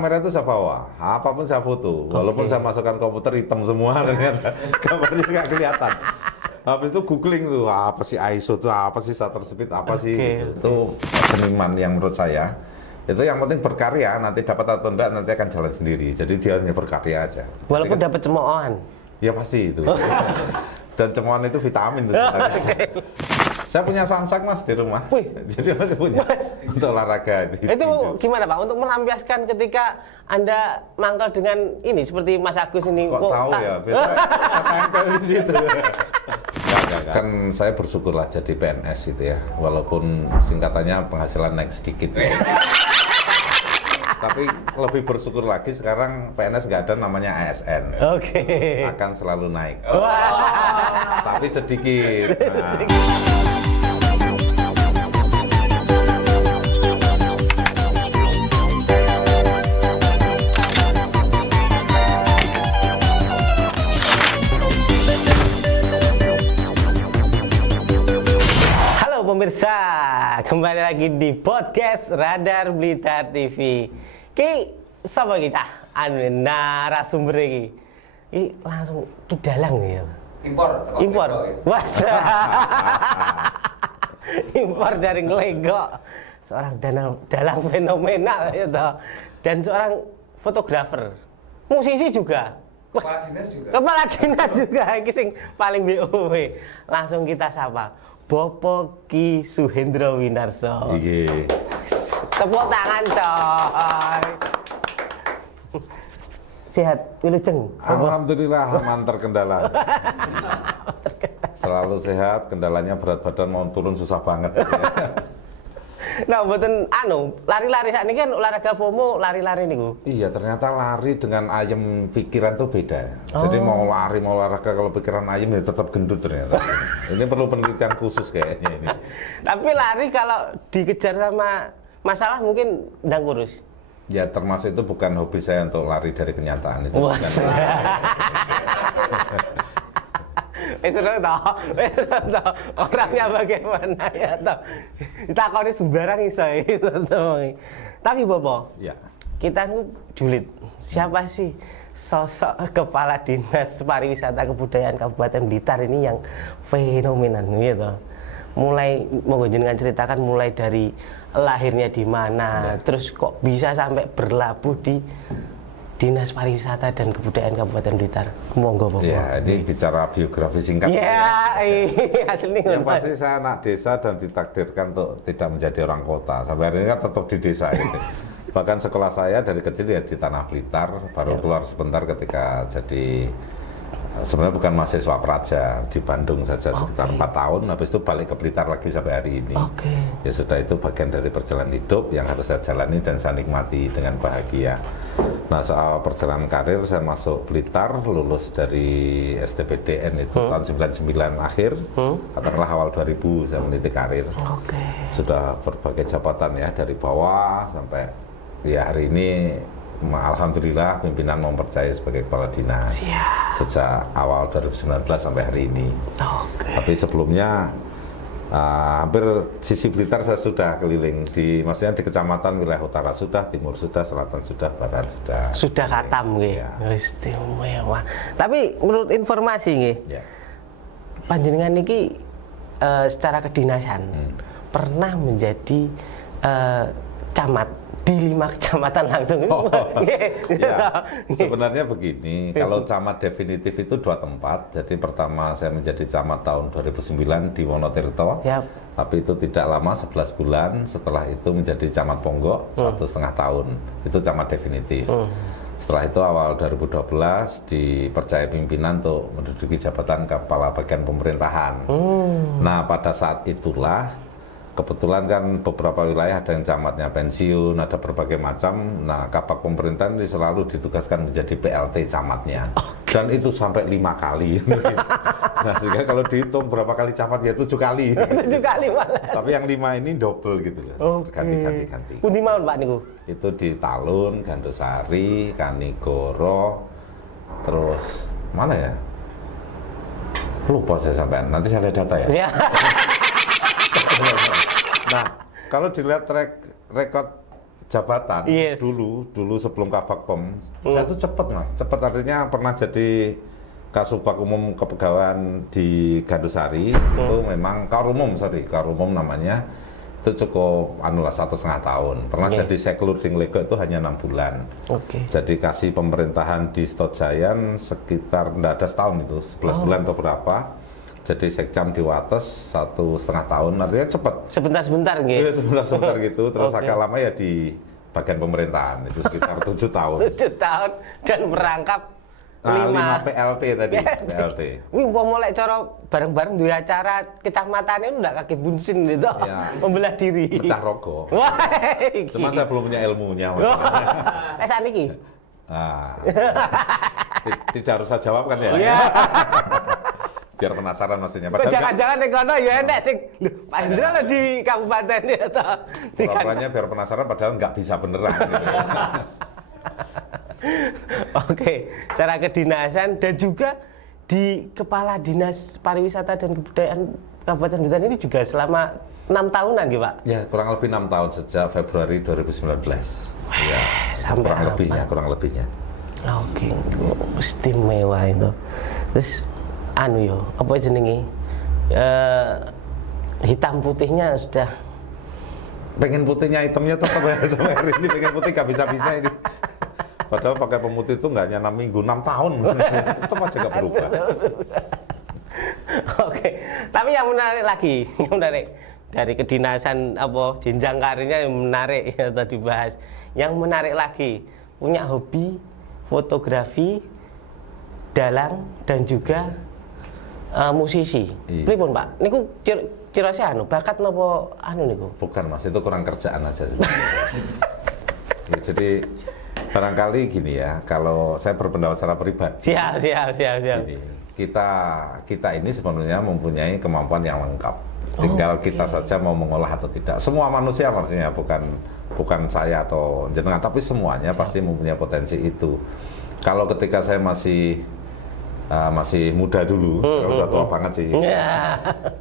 Kamera itu saya bawa, apapun saya foto, walaupun saya masukkan komputer hitam semua ternyata gambarnya nggak kelihatan. Habis itu googling tuh, apa sih ISO itu, apa sih shutter speed, apa sih gitu. Itu seniman yang menurut saya, itu yang penting berkarya, nanti dapat atau enggak nanti akan jalan sendiri. Jadi dia hanya berkarya aja. Walaupun dapat cemoohan. Ya pasti itu. Dan cemoohan itu vitamin tuh sebenarnya. Saya punya samsak mas di rumah. Wih. Jadi masih punya untuk olahraga. Itu gimana Pak? Untuk melampiaskan ketika Anda mangkal dengan ini seperti Mas Agus ini. Kok tahu ya? Biasa saya tempel di situ. Enggak. Kan saya bersyukurlah jadi PNS gitu ya. Walaupun singkatannya penghasilan naik sedikit. Ya. Tapi lebih bersyukur lagi sekarang PNS nggak ada namanya ASN. Oke. Akan selalu naik. Tapi sedikit. Nah. Pemirsa, kembali lagi di podcast Radar Blitar TV. Ki sapa iki cah? Anu narasumber iki. Iki langsung kidalang ya. Impor. Wah. Impor dari Ngelegok. Seorang dalang fenomenal ya toh. Dan seorang fotografer. Musisi juga. Kepala dinas juga. Iki sing paling BOW. Langsung kita sapa. Bapak Ki Suhendro Winarso. Iki. Tepuk tangan coy. Sehat, wilujeng. Alhamdulillah aman terkendala. Selalu sehat, kendalanya berat badan mau turun susah banget. Nah, mboten lari-lari sakniki kan olahraga FOMO, lari-lari niku. Iya, ternyata lari dengan ayem pikiran tuh beda. Jadi mau lari, mau olahraga kalau pikiran ayem ya tetap gendut ternyata. Ini perlu penelitian khusus kayaknya ini. Tapi lari kalau dikejar sama masalah mungkin ndang kurus. Ya termasuk itu bukan hobi saya untuk lari dari kenyataan itu. Bukan. Seru toh, orangnya bagaimana ya toh. Ditakoni sembarang iso itu. Tapi Bapak, ya. Kita julid. Siapa sih sosok kepala dinas pariwisata kebudayaan Kabupaten Blitar ini yang fenomenal gitu. Mulai monggo jenengan ceritakan mulai dari lahirnya di mana, terus kok bisa sampai berlabuh di Dinas Pariwisata dan Kebudayaan Kabupaten Blitar. Monggo Bapak. Ya, ini bicara biografi singkat. Ya, aslinya. Yang pasti saya anak desa dan ditakdirkan untuk tidak menjadi orang kota. Sampai hari ini kan tetap di desa ini. Bahkan sekolah saya dari kecil ya di Tanah Blitar, baru keluar sebentar ketika jadi sebenarnya bukan mahasiswa Praja di Bandung saja sekitar 4 tahun. Habis itu balik ke Blitar lagi sampai hari ini. Ya sudah, itu bagian dari perjalanan hidup yang harus saya jalani dan saya nikmati dengan bahagia. Nah, soal perjalanan karir, saya masuk Blitar, lulus dari STPDN itu tahun 99 akhir, katakanlah awal 2000 saya meniti karir. Sudah berbagai jabatan ya, dari bawah sampai ya hari ini alhamdulillah pimpinan mempercayai sebagai kepala dinas sejak awal 2019 sampai hari ini. Tapi sebelumnya hampir sisi Blitar saya sudah keliling maksudnya di kecamatan wilayah utara sudah, timur sudah, selatan sudah, barat sudah. Sudah katam nggih. Istimewa. Tapi menurut informasi nggih, panjenengan niki secara kedinasan pernah menjadi camat di 5 kecamatan langsung. Ya, sebenarnya begini, kalau camat definitif itu 2 tempat. Jadi pertama saya menjadi camat tahun 2009 di Wonotirto, tapi itu tidak lama, 11 bulan. Setelah itu menjadi camat Ponggok 1,5 tahun, itu camat definitif. Setelah itu awal 2012 dipercaya pimpinan untuk menduduki jabatan kepala bagian pemerintahan. Nah, pada saat itulah kebetulan kan beberapa wilayah ada yang camatnya pensiun, ada berbagai macam. Nah, kapak pemerintahan ini selalu ditugaskan menjadi PLT camatnya. Dan itu sampai 5 kali. Nah, sehingga kalau dihitung berapa kali camat ya 7 kali. 7 kali malah. Tapi yang 5 ini double gitu loh. Ganti. Pundi mawon Pak niku? Itu di Talun, Gandusari, Kanigoro, terus mana ya? Lupa saya sampean. Nanti saya lihat data ya. Nah, kalau dilihat rekod jabatan Yes. dulu sebelum Kabakpom, saya tuh cepet mas, cepet artinya pernah jadi Kasubag Umum Kepegawaian di Gandusari itu memang Karumum namanya, itu cukup anulah 1,5 tahun. Pernah jadi Seklur Dinglego itu hanya 6 bulan. Jadi kasih pemerintahan di Stojayan sekitar nggak ada setahun itu, 11 bulan atau berapa. Jadi Sekcam di Wates 1,5 tahun, artinya cepet. Sebentar nggih. Iya sebentar gitu, terus agak lama ya di bagian pemerintahan itu sekitar 7 tahun. 7 tahun dan merangkap 5 PLT tadi, PLT. Wih, mau mulai cara bareng-bareng duwe acara kecamatan itu enggak kaki bunsin gitu, membelah diri. Pecah rogo. Wah, Cuma saya belum punya ilmunya. Saniki. Tidak harus saya jawab kan ya? Iya. Biar penasaran maksudnya. Jangan-jangan ning kono ya enek sing lho, Pak Hendra lho di kabupaten ya toh. Pokoknya biar penasaran padahal nggak bisa beneran. Gitu. Oke, secara kedinasan dan juga di Kepala Dinas Pariwisata dan Kebudayaan Kabupaten Blitar ini juga selama 6 tahunan gitu Pak? Ya kurang lebih 6 tahun sejak Februari 2019. Ya, sampai kurang lebihnya. Oke, istimewa itu. Terus anu yo, apa jenenge? Hitam putihnya sudah. Pengen putihnya hitamnya tetap ya sampai hari ini pengen putih gak bisa ini. Padahal pakai pemutih itu nggak hanya 6 minggu, 6 tahun, tetap aja nggak berubah. Oke, tapi yang menarik lagi, yang menarik dari kedinasan apa jenjang karirnya yang menarik ya tadi bahas. Yang menarik lagi punya hobi fotografi, dalang dan juga musisi. Pripun Pak? Niku cirose anu bakat napa anu niku? Bukan Mas, itu kurang kerjaan aja sebenarnya. Ya, jadi barangkali gini ya, kalau saya berpendapat secara pribadi. Siap. Gini, kita ini sebenarnya mempunyai kemampuan yang lengkap. Tinggal kita saja mau mengolah atau tidak. Semua manusia maksudnya bukan saya atau jenengan, tapi semuanya pasti mempunyai potensi itu. Kalau ketika saya masih muda dulu, udah tua banget sih.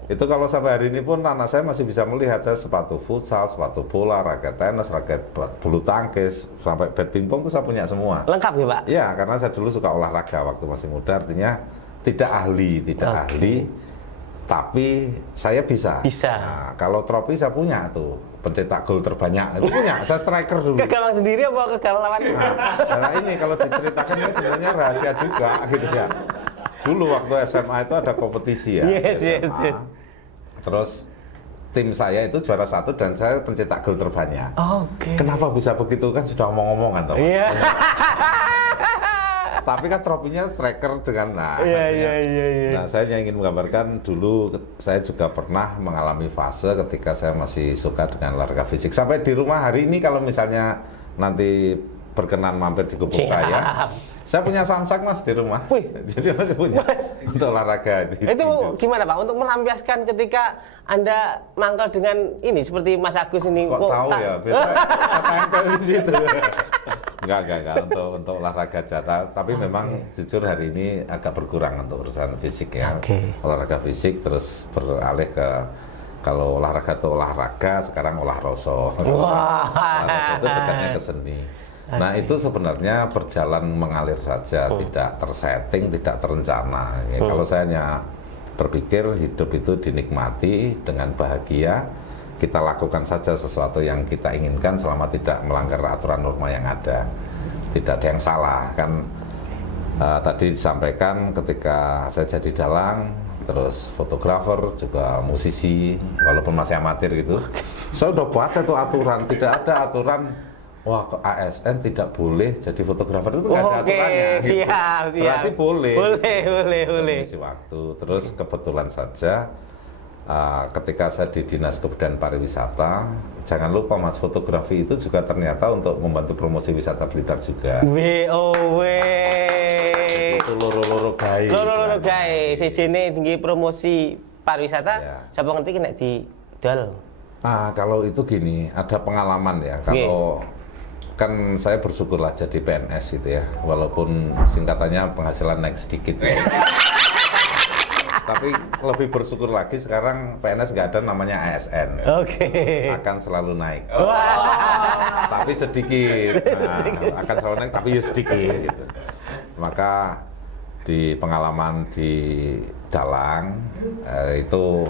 Itu kalau sampai hari ini pun anak saya masih bisa melihat saya sepatu futsal, sepatu bola, raket tenis, raket bulu tangkis, sampai bat pingpong itu saya punya semua. Lengkap ya Pak? Iya, karena saya dulu suka olahraga waktu masih muda, artinya tidak ahli, tapi saya bisa. Nah, kalau trofi saya punya tuh, pencetak gol terbanyak itu punya. Saya striker dulu. Kegalang sendiri apa kegalang lawan? Nah ini kalau diceritakan ini sebenarnya rahasia juga gitu ya. Dulu waktu SMA itu ada kompetisi ya. Yes. Terus tim saya itu juara 1 dan saya pencetak gol terbanyak. Kenapa bisa begitu kan sudah ngomong-ngomongan toh. Iya. Tapi kan trofinya striker dengan Nah, saya ingin menggambarkan dulu saya juga pernah mengalami fase ketika saya masih suka dengan olahraga fisik. Sampai di rumah hari ini kalau misalnya nanti berkenan mampir di gubuk saya punya samsak Mas di rumah. Jadi masih punya untuk olahraga. Itu gimana Pak? Untuk melampiaskan ketika Anda mangkal dengan ini seperti Mas Agus ini. Kok tahu ya? Biasa saya tempel di situ. Enggak untuk olahraga jatah. Tapi memang jujur hari ini agak berkurang untuk urusan fisik ya. Olahraga fisik terus beralih ke kalau olahraga itu olahraga, sekarang olah rasa. Rasa itu dekatnya ke seni. Nah itu sebenarnya berjalan mengalir saja, tidak tersetting, tidak terencana. Ya, kalau saya hanya berpikir hidup itu dinikmati dengan bahagia, kita lakukan saja sesuatu yang kita inginkan selama tidak melanggar aturan norma yang ada. Tidak ada yang salah kan. Tadi disampaikan ketika saya jadi dalang, terus fotografer, juga musisi, walaupun masih amatir gitu. Saya udah baca tuh aturan, tidak ada aturan. Wah, ke ASN tidak boleh jadi fotografer itu nggak ada aturannya. Siap. Berarti boleh. Boleh. Mengisi waktu. Terus kebetulan saja ketika saya di Dinas Kebudayaan Pariwisata, jangan lupa Mas, fotografi itu juga ternyata untuk membantu promosi wisata Blitar juga. Itu loro-loro gawe. Loro-loro gawe. Sejene tinggi promosi pariwisata, siapa ngerti kena didol. Kalau itu gini, ada pengalaman ya. Kalau kan saya bersyukurlah jadi PNS gitu ya, walaupun singkatannya penghasilan naik sedikit ya. Tapi lebih bersyukur lagi sekarang PNS nggak ada namanya ASN. Akan selalu naik. tapi sedikit. Nah, akan selalu naik tapi ya sedikit gitu. Maka di pengalaman di Dalang itu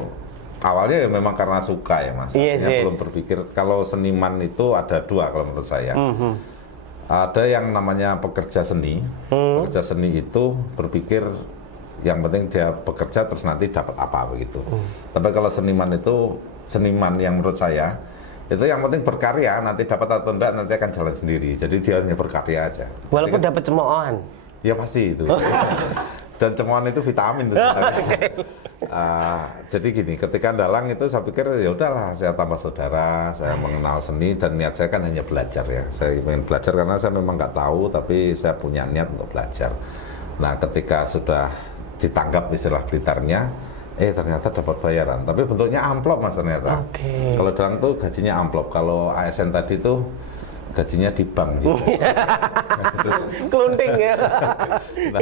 awalnya ya memang karena suka ya Mas. Artinya belum berpikir kalau seniman itu ada dua kalau menurut saya. Ada yang namanya pekerja seni. Pekerja seni itu berpikir yang penting dia bekerja terus nanti dapat apa begitu. Tapi kalau seniman itu seniman yang menurut saya itu yang penting berkarya, nanti dapat atau enggak nanti akan jalan sendiri. Jadi dia hanya berkarya aja. Walaupun dapat cemoohan. Ya pasti itu. Dan cemoohan itu vitamin itu sebenarnya. Jadi gini, ketika Dalang itu saya pikir ya udahlah, saya tambah saudara, saya mengenal seni dan niat saya kan hanya belajar ya. Saya ingin belajar karena saya memang nggak tahu, tapi saya punya niat untuk belajar. Nah, ketika sudah ditanggap istilah Blitarnya, ternyata dapat bayaran. Tapi bentuknya amplop Mas ternyata. Kalau Dalang tuh gajinya amplop. Kalau ASN tadi tuh gajinya di bank gitu. Kelunting ya. Nah,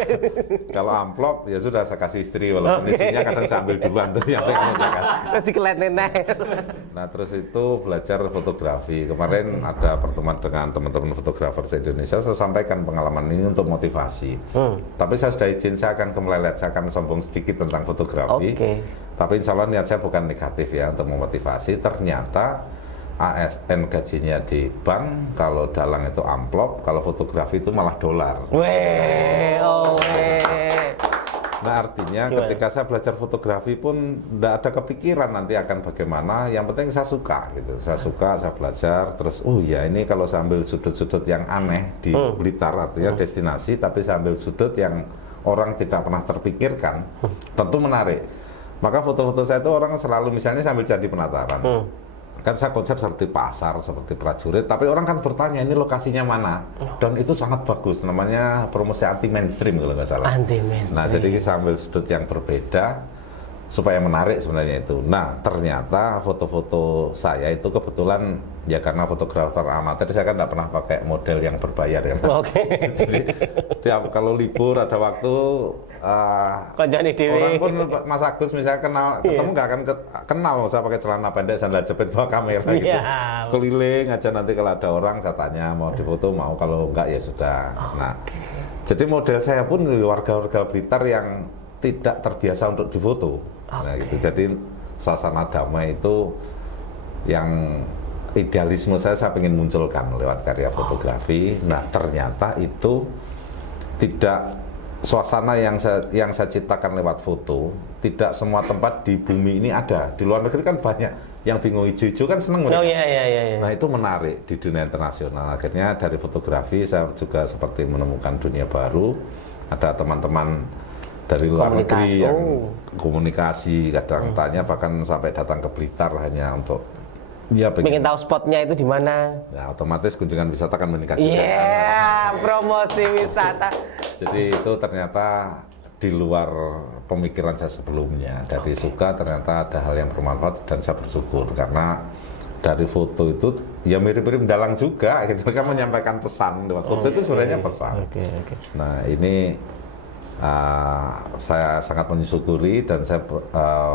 kalau amplop ya sudah saya kasih istri walaupun isinya kadang saya ambil duluan tuh yang kamu saya kasih. Terus dikelet nenek. Nah terus itu belajar fotografi. Kemarin ada pertemuan dengan teman-teman fotografer se-Indonesia. Saya sampaikan pengalaman ini untuk motivasi. Tapi saya sudah izin, saya akan kemelelet, saya akan sombong sedikit tentang fotografi. Tapi insya Allah niat saya bukan negatif ya untuk memotivasi. Ternyata ASN gajinya di bank, kalau Dalang itu amplop, kalau fotografi itu malah dolar. Nah artinya ketika saya belajar fotografi pun tidak ada kepikiran nanti akan bagaimana, yang penting saya suka gitu. Saya suka, saya belajar, terus ya ini kalau saya ambil sudut-sudut yang aneh di Blitar, artinya destinasi, tapi saya ambil sudut yang orang tidak pernah terpikirkan, tentu menarik. Maka foto-foto saya itu orang selalu misalnya sambil jadi penataran. Kan saya konsep seperti pasar, seperti prajurit, tapi orang kan bertanya ini lokasinya mana, dan itu sangat bagus, namanya promosi anti mainstream kalau nggak salah. Anti mainstream. Nah jadi kita ambil sudut yang berbeda supaya menarik sebenarnya itu. Nah ternyata foto-foto saya itu kebetulan ya karena fotografer amatir, saya kan nggak pernah pakai model yang berbayar ya Mas. Jadi tiap kalau libur ada waktu orang pun Mas Agus misalnya ketemu nggak akan kenal saya pakai celana pendek sandal jepit bawa kamera gitu. Keliling aja, nanti kalau ada orang saya tanya mau difoto, mau, kalau enggak ya sudah. Nah jadi model saya pun warga-warga Blitar yang tidak terbiasa untuk difoto. Nah gitu. Jadi suasana damai itu yang idealisme saya ingin munculkan lewat karya fotografi. Nah ternyata itu tidak suasana yang saya ciptakan lewat foto, tidak semua tempat di bumi ini ada. Di luar negeri kan banyak yang bingung hijau-hijau kan seneng mereka. Nah itu menarik di dunia internasional. Akhirnya dari fotografi saya juga seperti menemukan dunia baru. Ada teman-teman dari luar negeri yang komunikasi, kadang tanya bahkan sampai datang ke Blitar hanya untuk pengen tahu spotnya itu di mana. Nah, otomatis kunjungan wisata kan meningkat juga. Promosi wisata. Jadi itu ternyata di luar pemikiran saya sebelumnya. Dari suka ternyata ada hal yang bermanfaat dan saya bersyukur karena dari foto itu ya mirip-mirip Dalang juga gitu kan, menyampaikan pesan. Foto itu sebenarnya pesan. Nah, ini saya sangat mensyukuri dan saya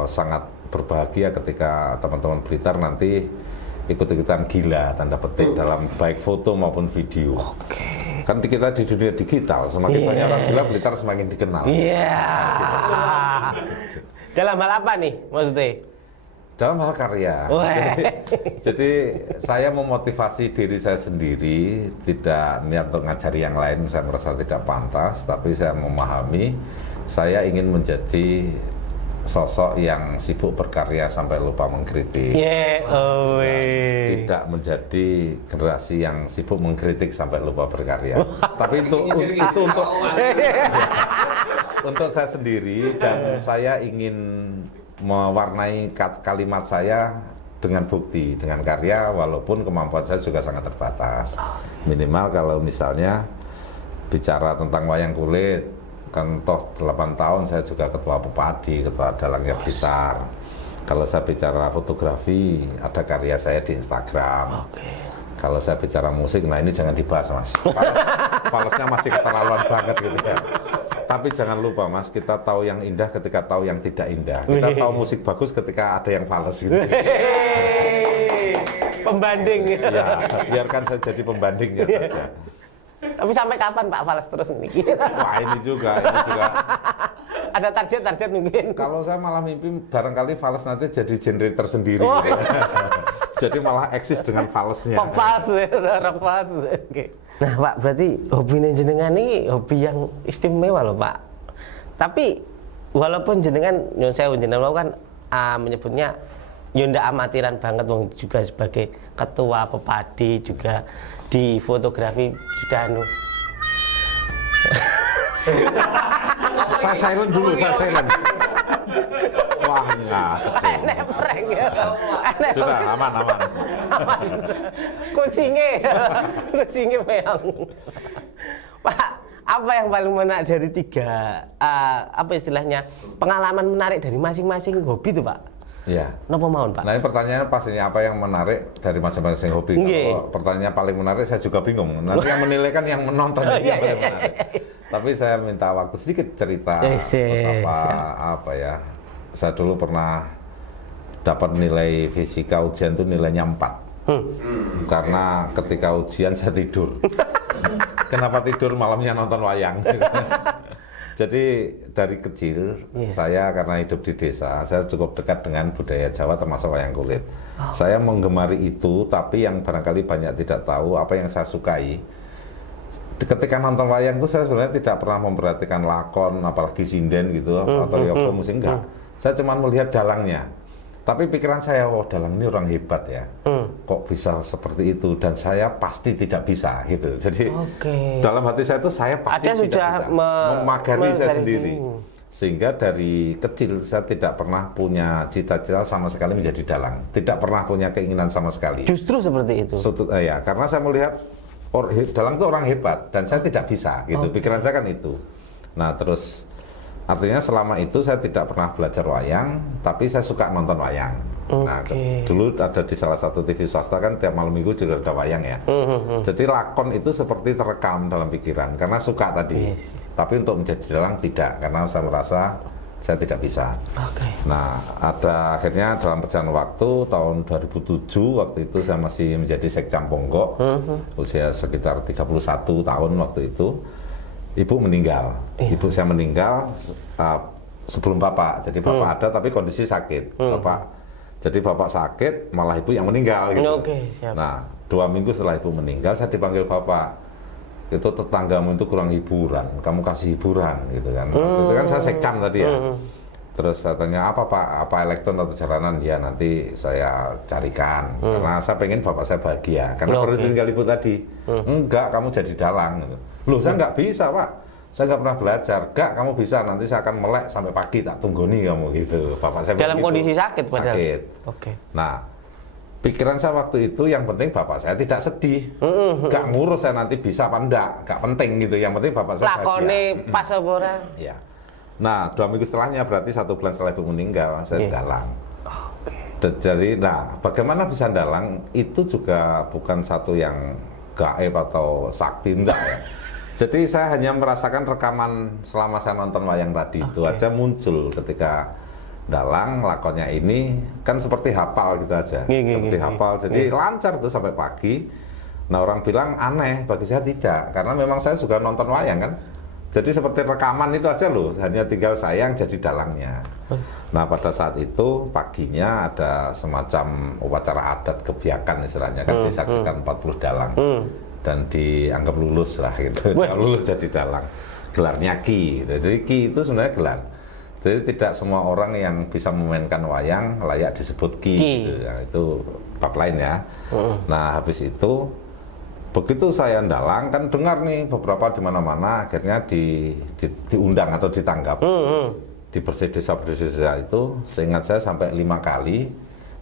sangat berbahagia ketika teman-teman Blitar nanti ikut-ikutan gila tanda petik dalam baik foto maupun video. Kan kita di dunia digital semakin banyak orang gila, Blitar semakin dikenal. Dalam hal apa nih maksudnya? Dalam hal karya. Jadi saya memotivasi diri saya sendiri, tidak niat untuk ngajari yang lain, saya merasa tidak pantas, tapi saya memahami saya ingin menjadi sosok yang sibuk berkarya sampai lupa mengkritik. Tidak menjadi generasi yang sibuk mengkritik sampai lupa berkarya. Tapi itu untuk saya sendiri, dan saya ingin mewarnai kalimat saya dengan bukti, dengan karya, walaupun kemampuan saya juga sangat terbatas. Minimal kalau misalnya bicara tentang wayang kulit, kan toh 8 tahun saya juga ketua Pepadi, ketua Dalangnya Blitar. Kalau saya bicara fotografi, ada karya saya di Instagram. Kalau saya bicara musik, nah ini jangan dibahas Mas. Falesnya masih keterlaluan banget gitu ya. Tapi jangan lupa Mas, kita tahu yang indah ketika tahu yang tidak indah. Kita tahu musik bagus ketika ada yang fales gitu. Pembanding. Ya, biarkan saya jadi pembandingnya saja. Tapi sampai kapan Pak Fales terus nih? Wah, ini juga. Ada target mungkin. Kalau saya malah mimpi barangkali Fales nanti jadi genre tersendiri. Oh. Gitu. Jadi malah eksis dengan Falesnya. Rock Fales. Oke. Nah Pak, berarti hobi jenengan ini hobi yang istimewa loh Pak. Tapi walaupun jenengan, jenengan kan menyebutnya Yunda amatiran banget, wong juga sebagai ketua Pepadi juga di fotografi sudah Saya silent dulu. Wah, enggak. Sudah, aman. Kucingnya meong. Pak, apa yang paling menarik dari apa istilahnya pengalaman menarik dari masing-masing hobi itu Pak? Iya. Napa mawon Pak? Nah, ini pertanyaannya pastinya apa yang menarik dari masing-masing hobi. Kalau pertanyaan paling menarik saya juga bingung. Nanti yang menilai kan yang menonton ini yang paling menarik. Tapi saya minta waktu sedikit cerita apa ya. Saya dulu pernah dapat nilai fisika ujian itu nilainya 4. Karena ketika ujian saya tidur. Kenapa tidur? Malamnya nonton wayang. Jadi dari kecil saya karena hidup di desa, saya cukup dekat dengan budaya Jawa termasuk wayang kulit. Saya menggemari itu, tapi yang barangkali banyak tidak tahu apa yang saya sukai. Ketika nonton wayang itu saya sebenarnya tidak pernah memperhatikan lakon, apalagi sinden gitu atau yoko musik, enggak. Saya cuma melihat dalangnya. Tapi pikiran saya, dalang ini orang hebat ya. Kok bisa seperti itu? Dan saya pasti tidak bisa gitu. Jadi dalam hati saya itu saya pasti tidak bisa memagari saya sendiri. Sehingga dari kecil saya tidak pernah punya cita-cita sama sekali menjadi dalang. Tidak pernah punya keinginan sama sekali. Justru seperti itu? Ya, karena saya melihat dalang itu orang hebat dan saya tidak bisa gitu. Pikiran saya kan itu. Nah terus artinya selama itu saya tidak pernah belajar wayang, tapi saya suka nonton wayang. Nah, dulu ada di salah satu TV swasta kan tiap malam minggu juga ada wayang ya. Jadi lakon itu seperti terekam dalam pikiran karena suka tadi. Tapi untuk menjadi dalang tidak, karena saya merasa saya tidak bisa. Nah, ada akhirnya dalam perjalanan waktu tahun 2007 waktu itu saya masih menjadi Sekcam Ponggok, usia sekitar 31 tahun waktu itu. Ibu meninggal, ibu saya meninggal sebelum bapak. Jadi bapak ada tapi kondisi sakit. Jadi bapak sakit, malah ibu yang meninggal. Gitu. Nah, 2 minggu setelah ibu meninggal, saya dipanggil bapak. Itu tetanggamu itu kurang hiburan, kamu kasih hiburan, gitu kan. Itu kan saya sekcam tadi ya. Terus saya tanya apa Pak, apa elektron atau jaranan? Ya nanti saya carikan. Karena saya pengen bapak saya bahagia. Karena perlu tinggal ibu tadi. Enggak, kamu jadi dalang. Gitu. Loh saya nggak bisa Pak, saya nggak pernah belajar. Enggak, kamu bisa, nanti saya akan melek sampai pagi tak tunggoni kamu gitu. Bapak saya dalam kondisi sakit padahal? Sakit. Nah, pikiran saya waktu itu yang penting bapak saya tidak sedih. Nggak ngurus saya nanti bisa apa enggak, nggak penting gitu. Yang penting bapak saya lakone pas apa ora? Iya. Nah, 2 minggu setelahnya berarti 1 bulan setelah ibu meninggal, saya dalang. Jadi, nah bagaimana bisa dalang itu juga bukan satu yang gaib atau sakti, enggak ya. Jadi saya hanya merasakan rekaman selama saya nonton wayang tadi itu aja muncul ketika dalang lakonnya ini kan seperti hafal gitu aja, seperti hafal. Jadi lancar tuh sampai pagi. Nah orang bilang aneh, bagi saya tidak, karena memang saya juga nonton wayang kan. Jadi seperti rekaman itu aja loh, hanya tinggal saya yang jadi dalangnya. Nah pada saat itu paginya ada semacam upacara adat kebiakan istilahnya kan, disaksikan 40 dalang dan dianggap lulus lah gitu. Lulus jadi dalang, gelarnya Ki. Jadi Ki itu sebenarnya gelar. Jadi tidak semua orang yang bisa memainkan wayang layak disebut Ki. Gitu. Ya, itu bab lain ya. Nah habis itu begitu saya dalang kan dengar nih beberapa di mana-mana akhirnya diundang atau ditangkap di desa itu. Seingat saya sampai 5 kali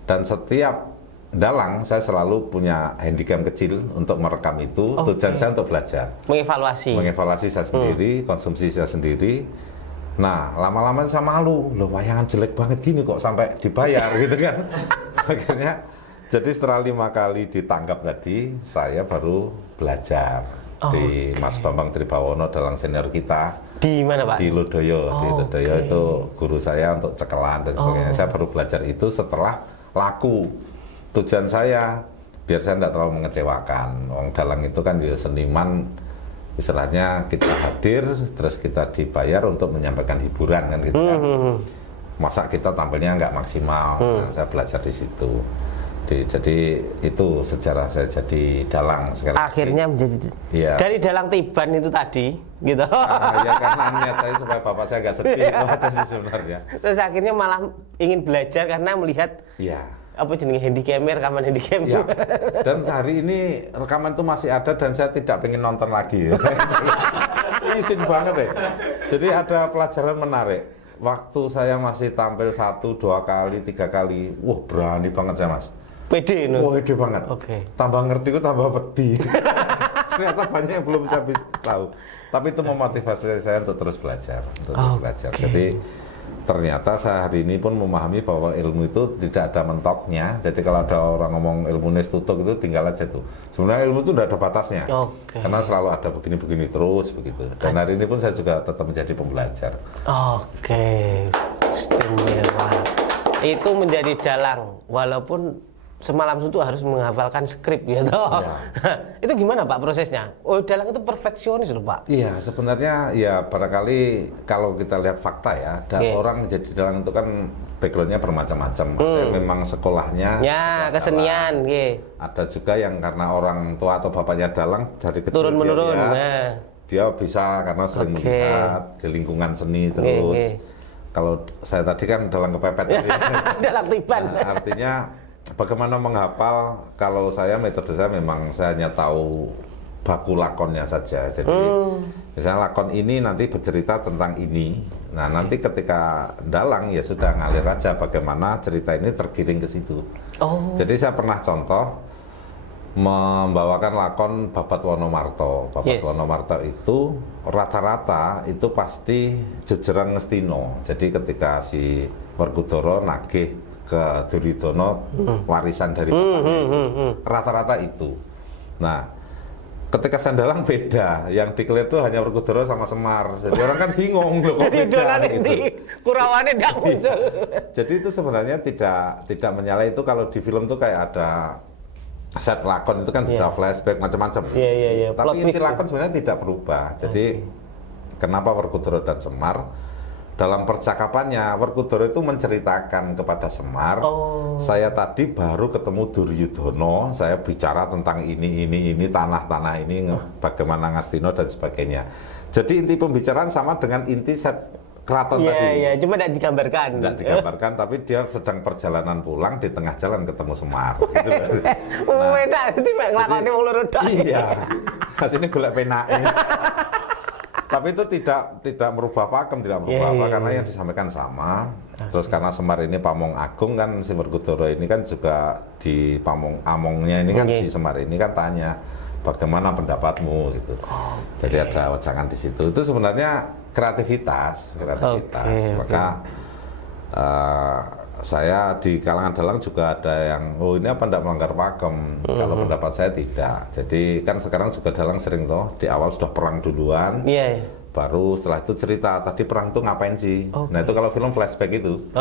dan setiap dalang saya selalu punya handycam kecil untuk merekam itu. Tujuan saya untuk belajar, mengevaluasi saya sendiri, konsumsi saya sendiri. Nah lama-lama saya malu, loh wayangan jelek banget gini kok sampai dibayar gitu kan. Akhirnya jadi setelah 5 kali ditangkap tadi, saya baru belajar di Mas Bambang Tribawono, dalang senior kita. Di mana Pak? Di Lodoyo. Di Lodoyo itu guru saya untuk cekelan dan sebagainya. Saya baru belajar itu setelah laku. Tujuan saya biar saya tidak terlalu mengecewakan. Wong dalang itu kan dia seniman, istilahnya kita hadir terus kita dibayar untuk menyampaikan hiburan kan gitu kan. Masa kita tampilnya nggak maksimal. Nah, saya belajar di situ. Jadi itu sejarah saya jadi dalang sekarang. Akhirnya menjadi dari dalang Tiban itu tadi, gitu. Ya karena niat saya supaya bapak saya nggak sedih itu aja sih sebenarnya. Terus akhirnya malah ingin belajar karena melihat apa jenis handycammer, rekaman handycam. Ya. Dan sehari ini rekaman itu masih ada dan saya tidak pengen nonton lagi. Izin banget ya. Jadi ada pelajaran menarik. Waktu saya masih tampil 1, 2 kali, 3 kali, wah berani banget saya mas. Pede no? Wah pede banget. Tambah ngerti kok tambah peti. Ternyata banyak yang belum bisa tahu. Tapi itu memotivasi saya untuk terus belajar, Jadi ternyata saya hari ini pun memahami bahwa ilmu itu tidak ada mentoknya. Jadi kalau ada orang ngomong ilmu tutup itu tinggal aja tuh. Sebenarnya ilmu itu udah ada batasnya. Karena selalu ada begini-begini terus begitu. Dan hari ini pun saya juga tetap menjadi pembelajar. Istimewa. Itu menjadi dalang walaupun semalam itu harus menghafalkan skrip ya toh. Itu gimana Pak prosesnya? Oh, dalang itu perfeksionis loh Pak. Iya, sebenarnya ya barangkali kalau kita lihat fakta ya, dan orang menjadi dalang itu kan backgroundnya bermacam-macam. Ada yang memang sekolahnya kesenian, ada juga yang karena orang tua atau bapaknya dalang dari kecil turun menurun. Dia bisa karena sering melihat di lingkungan seni terus. Kalau saya tadi kan dalang kepepet. Dalang Tiban. Artinya bagaimana menghafal? Kalau saya metode saya memang saya hanya tahu baku lakonnya saja. Jadi misalnya lakon ini nanti bercerita tentang ini. Nah nanti ketika dalang ya sudah ngalir aja bagaimana cerita ini tergiring ke situ. Jadi saya pernah contoh membawakan lakon Babat Wonomarto. Babat Wonomarto itu rata-rata itu pasti jejeran Ngestino. Jadi ketika si Werkudara nagih ke Duryudana warisan dari bapaknya itu rata-rata itu. Nah ketika Sandalang beda, yang dikelihat itu hanya Werkudara sama Semar. Jadi orang kan bingung loh kok beda gitu. Kurawannya tidak muncul. Jadi itu sebenarnya tidak menyalahi itu. Kalau di film tuh kayak ada set lakon itu kan bisa flashback macam-macam. Tapi inti lakon sebenarnya tidak berubah. Jadi kenapa Werkudara dan Semar? Dalam percakapannya, Werkudara itu menceritakan kepada Semar, saya tadi baru ketemu Duryudana, saya bicara tentang ini, tanah-tanah ini, bagaimana Ngastino dan sebagainya. Jadi inti pembicaraan sama dengan inti set keraton tadi. Iya, cuma tidak digambarkan. Tidak digambarkan, tapi dia sedang perjalanan pulang, di tengah jalan ketemu Semar. Gitu. Enak, itu ngelakonnya mau lurut. Iya, hasilnya golek penaknya. Tapi itu tidak merubah pakem, tidak merubah apa, karena yang disampaikan sama. Terus karena Semar ini pamong agung kan, si Werkudara ini kan juga di pamong amongnya ini kan si Semar ini kan tanya bagaimana pendapatmu gitu. Jadi ada wajangan di situ. Itu sebenarnya kreativitas. Maka saya di kalangan dalang juga ada yang ini apa tidak melanggar pakem. Kalau pendapat saya tidak. Jadi kan sekarang juga dalang sering toh di awal sudah perang duluan, baru setelah itu cerita tadi perang tuh ngapain sih. Nah itu kalau film flashback itu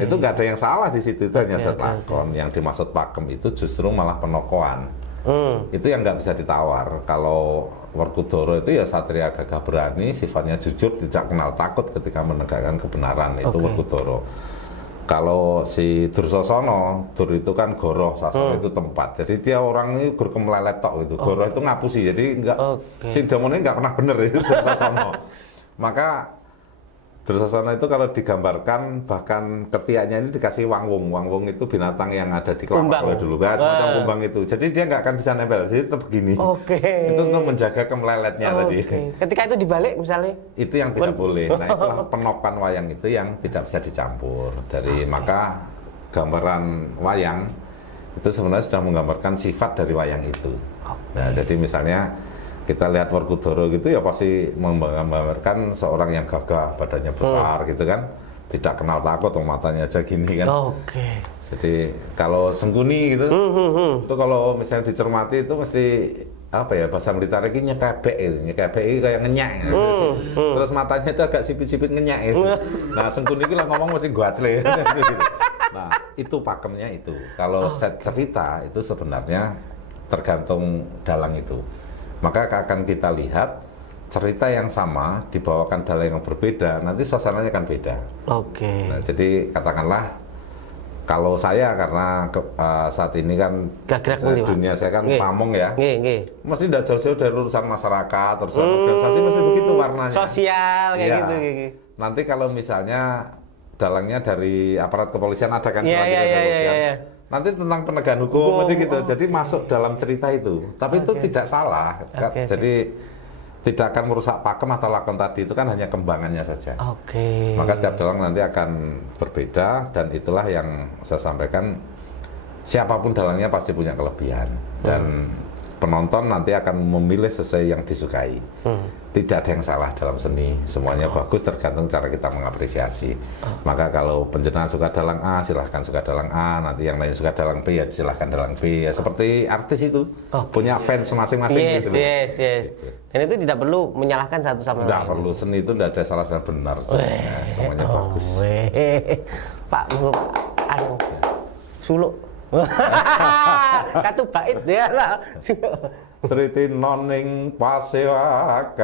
itu nggak ada yang salah di situ, itu hanya set lakon. Yang dimaksud pakem itu justru malah penokohan. Itu yang nggak bisa ditawar. Kalau Werkudara itu ya satria gagah berani, sifatnya jujur, tidak kenal takut ketika menegakkan kebenaran. Itu Werkudara. Kalau si Dursasana, Dur itu kan goroh, Sasana itu tempat. Jadi dia orang ini gur kemelelet tok gitu. Goroh itu ngapusi, jadi enggak si Damone enggak pernah bener itu Dursasana. Maka Dursasana itu kalau digambarkan bahkan ketiaknya ini dikasih wangwung. Wangwung itu binatang yang ada di kelapa dulu, kan semacam kumbang itu. Jadi dia nggak akan bisa nempel, jadi tetap begini. Itu untuk menjaga kemeleletnya tadi. Ketika itu dibalik misalnya? Itu yang tidak boleh. Nah itulah penokan wayang itu yang tidak bisa dicampur. Dari maka gambaran wayang itu sebenarnya sudah menggambarkan sifat dari wayang itu. Nah jadi misalnya kita lihat Werkudara gitu ya pasti menggambarkan seorang yang gagah, badannya besar gitu kan, tidak kenal takut, matanya aja gini kan. Jadi kalau Sengkuni gitu, itu kalau misalnya dicermati itu mesti apa ya, bahasa militer ini nyekebek gitu, nyekebek itu kayak ngenyak gitu. Terus matanya itu agak sipit-sipit ngenyak gitu. Nah Sengkuni itu lah ngomong mesti guacle gitu. Nah, itu pakemnya itu. Kalau set cerita itu sebenarnya tergantung dalang itu. Maka akan kita lihat cerita yang sama dibawakan dalang yang berbeda, nanti suasananya akan beda. Oke. Nah, jadi katakanlah kalau saya karena saat ini kan dunia saya kan pamong ya, mesti tidak jauh-jauh dari urusan masyarakat, urusan organisasi, mesti begitu warnanya. Sosial kayak gitu. Nanti kalau misalnya dalangnya dari aparat kepolisian ada kan kepolisian. Nanti tentang penegakan hukum gitu. Jadi masuk dalam cerita itu. Tapi itu tidak salah. Jadi tidak akan merusak pakem atau lakon tadi, itu kan hanya kembangannya saja. Maka setiap dalang nanti akan berbeda, dan itulah yang saya sampaikan, siapapun dalangnya pasti punya kelebihan. Dan penonton nanti akan memilih sesuai yang disukai. Tidak ada yang salah dalam seni, semuanya bagus, tergantung cara kita mengapresiasi. Maka kalau penjenengan suka dalang A, silahkan suka dalang A, nanti yang lain suka dalang B, ya silahkan dalang B. Ya seperti artis itu, punya fans masing-masing gitu. Dan itu tidak perlu menyalahkan satu sama lain. Tidak perlu, seni itu tidak ada salah dan benar, semuanya bagus. Pak, suluk. Katu bait ya lah. Seriti noning pasewakan.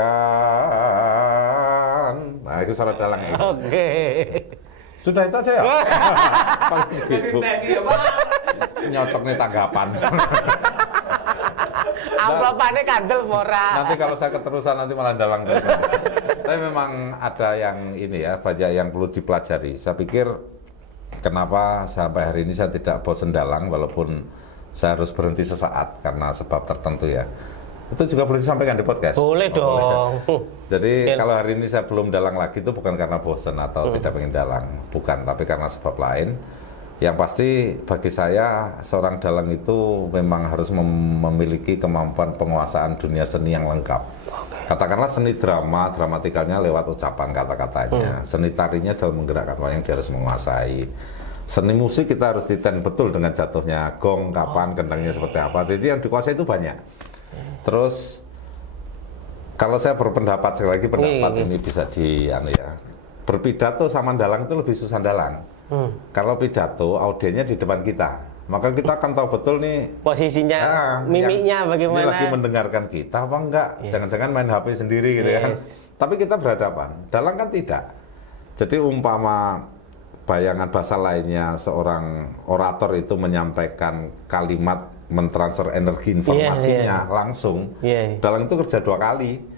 Nah, itu salah dalang itu. Sudah itu aja ya? Kalau gitu. Nyocok nih tanggapan. Amplopannya kandel pora. Nanti kalau saya keterusan nanti malah dalang terus. Tapi memang ada yang ini ya, banyak yang perlu dipelajari. Saya pikir kenapa sampai hari ini saya tidak bosan dalang walaupun saya harus berhenti sesaat karena sebab tertentu ya. Itu juga boleh disampaikan di podcast. Boleh dong. Jadi kalau hari ini saya belum dalang lagi itu bukan karena bosan atau tidak pengen dalang, bukan, tapi karena sebab lain. Yang pasti bagi saya seorang dalang itu memang harus memiliki kemampuan penguasaan dunia seni yang lengkap. Katakanlah seni drama, dramatikalnya lewat ucapan kata-katanya. Seni tarinya dalam menggerakkan wayang dia harus menguasai. Seni musik kita harus titen betul dengan jatuhnya gong, kapan, kendangnya seperti apa. Jadi yang dikuasai itu banyak. Terus kalau saya berpendapat, sekali lagi pendapat ini bisa berpidato sama dalang itu lebih susah dalang. Kalau pidato audiennya di depan kita, maka kita akan tahu betul nih posisinya, mimiknya bagaimana. Ini lagi mendengarkan kita apa enggak? Jangan-jangan main HP sendiri gitu ya. Tapi kita berhadapan. Dalang kan tidak. Jadi umpama bayangan bahasa lainnya seorang orator itu menyampaikan kalimat, mentransfer energi informasinya langsung. Dalang itu kerja 2 kali.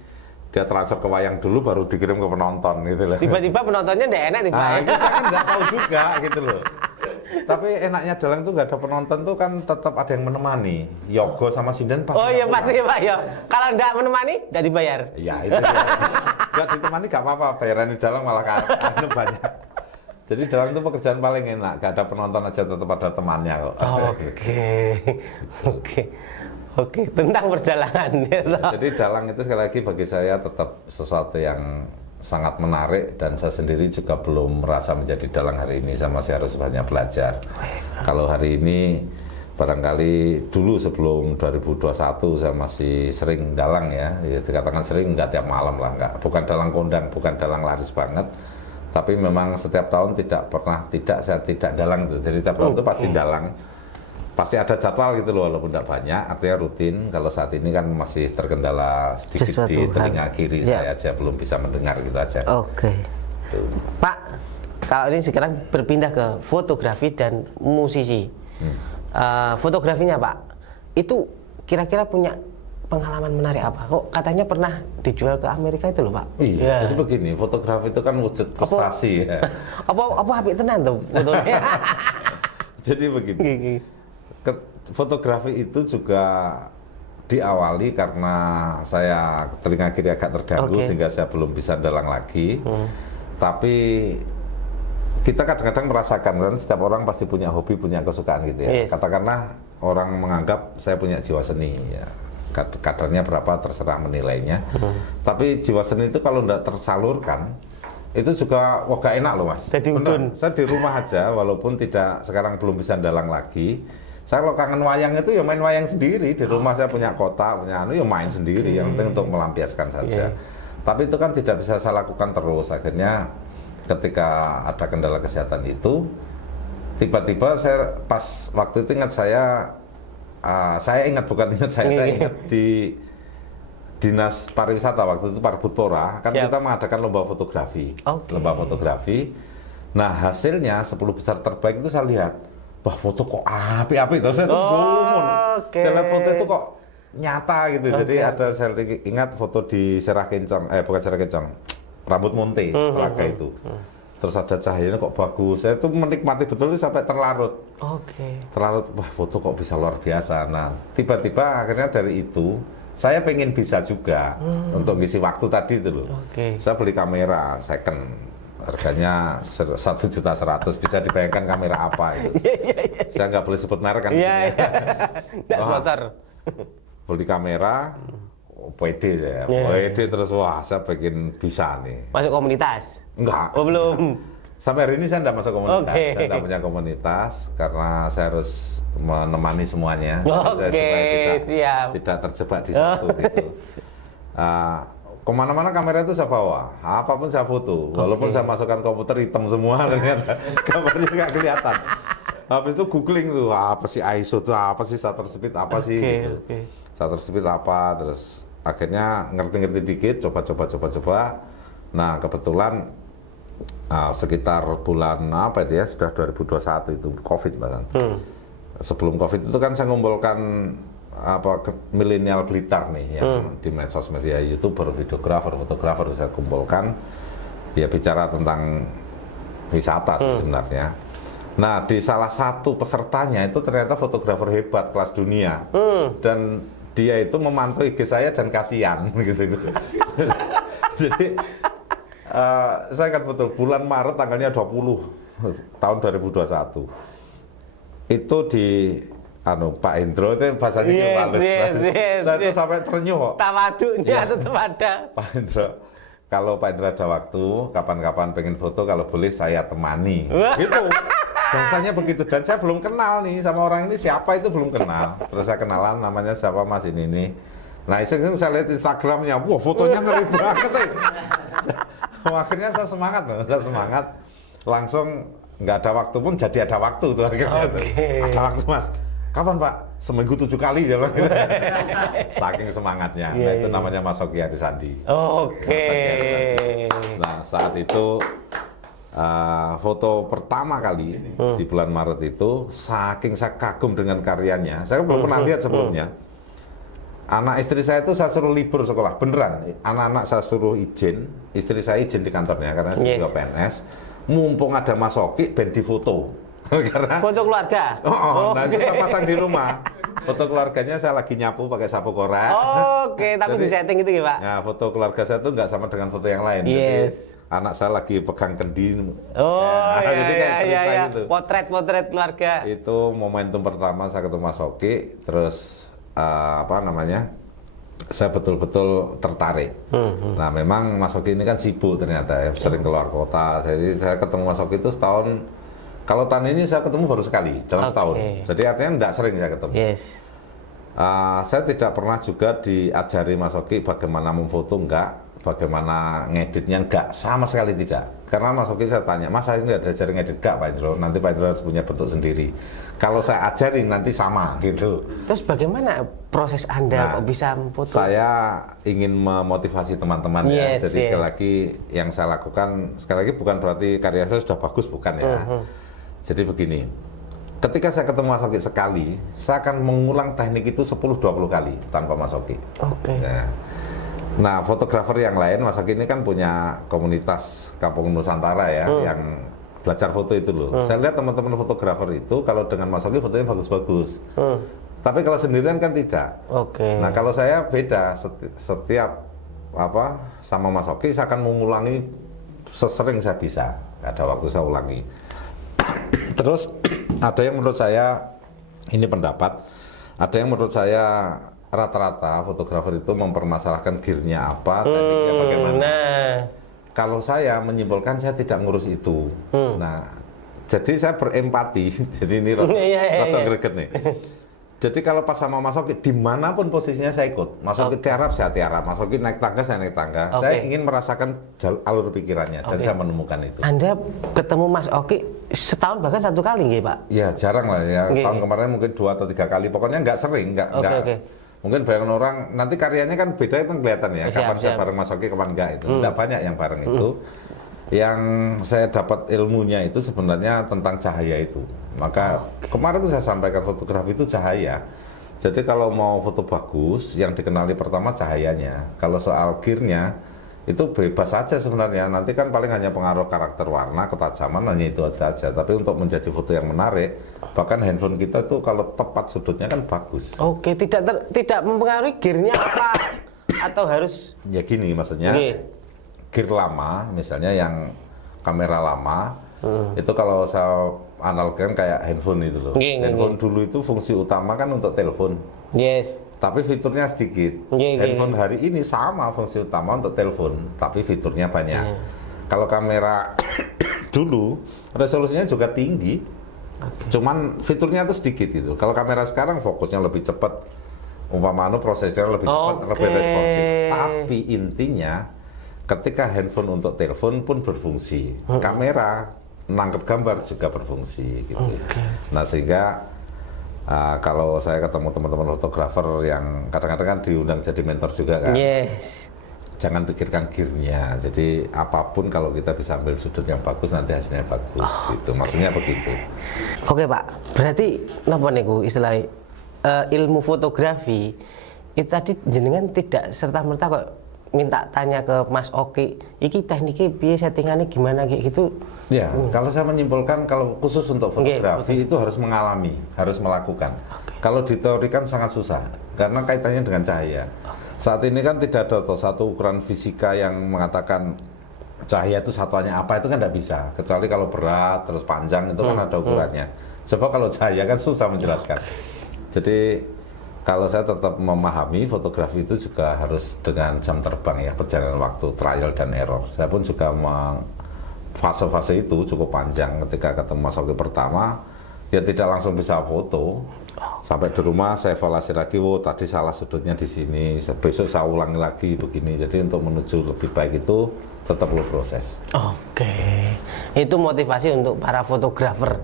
Dia transfer ke wayang dulu baru dikirim ke penonton gitu loh. Tiba-tiba penontonnya nggak enak tiba. Nah, kita kan nggak tahu juga gitu loh. Tapi enaknya dalang itu nggak ada penonton tuh kan tetap ada yang menemani. Yogo sama Sinden pasti. Oh iya pasti Pak ya. Kalau nggak menemani nggak dibayar. Iya itu. Nggak ditemani nggak apa-apa, bayaran di dalang malah kan banyak. Jadi dalang itu pekerjaan paling enak, nggak ada penonton aja tetap ada temannya kok. Oke, tentang perjalanan. Jadi dalang itu sekali lagi bagi saya tetap sesuatu yang sangat menarik, dan saya sendiri juga belum merasa menjadi dalang hari ini, saya masih harus banyak belajar. Kalau hari ini barangkali dulu sebelum 2021 saya masih sering dalang ya dikatakan sering, nggak tiap malam lah, bukan dalang kondang, bukan dalang laris banget, tapi memang setiap tahun saya tidak dalang tuh. Jadi tiap tahun itu pasti dalang. Pasti ada jadwal gitu loh, walaupun tidak banyak, artinya rutin. Kalau saat ini kan masih terkendala sedikit di telinga kiri saya aja, belum bisa mendengar gitu aja. Pak, kalau ini sekarang berpindah ke fotografi dan musisi. Fotografinya Pak, itu kira-kira punya pengalaman menarik apa? Kok katanya pernah dijual ke Amerika itu loh Pak? Iya, jadi begini, fotografi itu kan wujud prestasi ya. Apa habis tenan tuh fotonya? Jadi begini. Fotografi itu juga diawali karena saya telinga kiri agak terganggu sehingga saya belum bisa dalang lagi. Tapi kita kadang-kadang merasakan kan setiap orang pasti punya hobi, punya kesukaan gitu ya. Katakanlah orang menganggap saya punya jiwa seni ya. Kadarnya berapa terserah menilainya. Tapi jiwa seni itu kalau tidak tersalurkan itu juga gak enak loh Mas. Saya di rumah aja walaupun sekarang belum bisa dalang lagi. Saya kalau kangen wayang itu ya main wayang sendiri di rumah. Saya punya kotak, punya ya main sendiri, yang penting untuk melampiaskan saja. Tapi itu kan tidak bisa saya lakukan terus. Akhirnya ketika ada kendala kesehatan itu tiba-tiba saya pas waktu itu ingat saya ingat bukan ingat saya ingat di Dinas Pariwisata waktu itu Parbudpora kan kita mengadakan lomba fotografi. Lomba fotografi. Nah, hasilnya 10 besar terbaik itu saya lihat, wah foto kok api-api terus saya tuh gumun. Saya lihat foto itu kok nyata gitu. Jadi ada saya ingat foto di Serah Kencong, bukan Serah Kencong, Rambut Monte, Telaga itu. Terus ada cahayanya kok bagus. Saya tuh menikmati betul sampai terlarut. Terlarut, wah foto kok bisa luar biasa. Nah, tiba-tiba akhirnya dari itu saya pengen bisa juga untuk ngisi waktu tadi itu loh. Saya beli kamera second, harganya 1.100.000, bisa dibayangkan kamera apa itu. Saya nggak boleh sebut merek kan. Nggak sponsor. Beli kamera, PD saya, PD terus wah saya pengen bisa nih. Masuk komunitas? Enggak. Oh belum. Sampai hari ini saya nggak masuk komunitas, saya nggak punya komunitas karena saya harus menemani semuanya. Saya supaya tidak terjebak di satu gitu. Kemana-mana kamera itu saya bawa, apapun saya foto. Walaupun saya masukkan komputer hitam semua, ternyata gambarnya nggak kelihatan. Habis itu googling tuh, apa sih ISO tuh, apa sih shutter speed, apa sih gitu. Shutter speed apa, terus akhirnya ngerti-ngerti dikit, coba. Nah kebetulan sekitar bulan apa itu ya, sudah 2021 itu COVID bahkan. Sebelum COVID itu kan saya ngumpulkan milenial Blitar nih yang di medsos ya, YouTuber, videografer, fotografer saya kumpulkan ya bicara tentang wisata sih sebenarnya. Nah di salah satu pesertanya itu ternyata fotografer hebat kelas dunia dan dia itu memantau IG saya dan kasihan gitu. Jadi saya ingat betul bulan Maret tanggalnya 20 tahun 2021 itu di Pak Hendro itu bahasanya saya itu sampai terenyuh kok. Tawadunya tetap ada. Pak Hendro, kalau Pak Hendro ada waktu, kapan-kapan pengen foto, kalau boleh saya temani. Gitu. Bahasanya begitu, dan saya belum kenal nih sama orang ini, siapa itu belum kenal. Terus saya kenalan, namanya siapa Mas ini. Nah iseng-iseng saya lihat Instagramnya, wah fotonya ngeri banget. Akhirnya saya semangat, langsung nggak ada waktu pun jadi ada waktu tuh akhirnya. Ada waktu Mas. Kapan Pak? Seminggu 7 kali ya. Saking semangatnya. Nah itu namanya Mas Hoki Arisandi. Nah saat itu foto pertama kali di bulan Maret itu, saking saya kagum dengan karyanya. Saya belum pernah lihat sebelumnya. Anak istri saya itu saya suruh libur sekolah, beneran. Anak-anak saya suruh izin, istri saya izin di kantornya karena dia juga PNS. Mumpung ada Mas Hoki, ben di foto. Karena foto keluarga. Nah itu saya pasang di rumah. Foto keluarganya saya lagi nyapu pakai sapu korek. Tapi di setting itu ya Pak. Nah foto keluarga saya itu nggak sama dengan foto yang lain. Jadi, anak saya lagi pegang kendi. Jadi kayak cerita gitu. Potret keluarga. Itu momentum pertama saya ketemu Mas Hoki, terus saya betul-betul tertarik. Nah memang Mas Hoki ini kan sibuk ternyata ya, sering keluar kota. Jadi saya ketemu Mas Hoki itu setahun. Kalau tahun ini saya ketemu baru sekali dalam setahun. Jadi artinya tidak sering saya ketemu. Saya tidak pernah juga diajari Mas Hoki bagaimana memfoto, bagaimana ngeditnya, sama sekali tidak. Karena Mas Hoki saya tanya, Mas saya ini tidak diajari ngedit Pak Hendro? Nanti Pak Hendro harus punya bentuk sendiri. Kalau saya ajarin nanti sama gitu. Terus bagaimana proses Anda kok bisa memfoto? Saya ingin memotivasi teman-teman ya. Jadi sekali lagi yang saya lakukan, sekali lagi bukan berarti karya saya sudah bagus, bukan ya. Jadi begini, ketika saya ketemu Mas Hoki sekali, saya akan mengulang teknik itu 10-20 kali tanpa Mas Hoki. Nah, fotografer yang lain, Mas Hoki ini kan punya komunitas Kampung Nusantara ya, yang belajar foto itu loh. Saya lihat teman-teman fotografer itu kalau dengan Mas Hoki fotonya bagus-bagus. Tapi kalau sendirian kan tidak. Nah, kalau saya beda, setiap sama Mas Hoki saya akan mengulangi sesering saya bisa. Ada waktu saya ulangi. Terus ada yang menurut saya, ini pendapat, ada yang menurut saya rata-rata fotografer itu mempermasalahkan gearnya apa, tekniknya bagaimana. Kalau saya menyimpulkan saya tidak ngurus itu. Nah, jadi saya berempati. Jadi ini rata greget nih. Jadi kalau pas sama Mas Oki, dimanapun posisinya saya ikut. Mas Oki tiarap, saya tiarap. Mas Oki naik tangga, saya naik tangga. Saya ingin merasakan alur pikirannya, dan saya menemukan itu. Anda ketemu Mas Oki setahun bahkan 1 kali nggih, Pak? Ya jarang lah ya. Tahun kemarin mungkin 2 atau 3 kali. Pokoknya nggak sering, nggak. Mungkin banyak orang, nanti karyanya kan beda itu kelihatan ya. Kapan saya bareng Mas Oki, kapan enggak itu. Nggak banyak yang bareng itu. Yang saya dapat ilmunya itu sebenarnya tentang cahaya itu. Maka kemarin saya sampaikan fotografi itu cahaya. Jadi kalau mau foto bagus, yang dikenali pertama cahayanya. Kalau soal gearnya, itu bebas saja sebenarnya. Nanti kan paling hanya pengaruh karakter warna, ketajaman, hanya itu aja. Tapi untuk menjadi foto yang menarik, bahkan handphone kita tuh kalau tepat sudutnya kan bagus. Oke, tidak mempengaruhi gearnya apa? Atau harus? Ya gini maksudnya, gear lama, misalnya yang kamera lama, itu kalau saya analogkan kayak handphone itu loh. Handphone dulu itu fungsi utama kan untuk telepon. Yes. Tapi fiturnya sedikit. Handphone hari ini sama fungsi utama untuk telepon, tapi fiturnya banyak. Kalau kamera dulu resolusinya juga tinggi, cuman fiturnya itu sedikit itu. Kalau kamera sekarang fokusnya lebih cepat, umpamanya prosesnya lebih cepat, lebih responsif. Tapi intinya ketika handphone untuk telepon pun berfungsi, kamera nangkep gambar juga berfungsi gitu. Nah sehingga kalau saya ketemu teman-teman fotografer yang kadang-kadang kan diundang jadi mentor juga kan, jangan pikirkan gearnya. Jadi apapun kalau kita bisa ambil sudut yang bagus, nanti hasilnya bagus. Itu maksudnya begitu. Oke Pak, berarti napa niku istilahnya ilmu fotografi itu tadi jenengan tidak serta-merta kok minta tanya ke Mas Oki, iki tekniknya piye, settingannya gimana gitu. Ya, kalau saya menyimpulkan kalau khusus untuk fotografi itu harus mengalami, harus melakukan. Kalau diteorikan sangat susah karena kaitannya dengan cahaya. Saat ini kan tidak ada satu ukuran fisika yang mengatakan cahaya itu satuannya apa, itu kan tidak bisa. Kecuali kalau berat terus panjang itu kan ada ukurannya. Coba kalau cahaya kan susah menjelaskan. Jadi kalau saya tetap memahami fotografi itu juga harus dengan jam terbang ya, perjalanan waktu, trial dan error. Saya pun juga fase-fase itu cukup panjang. Ketika ketemu Mas Oki pertama, ya tidak langsung bisa foto. Sampai di rumah saya evaluasi lagi, oh tadi salah sudutnya di sini, besok saya ulangi lagi begini. Jadi untuk menuju lebih baik itu tetap perlu proses. Oke, itu motivasi untuk para fotografer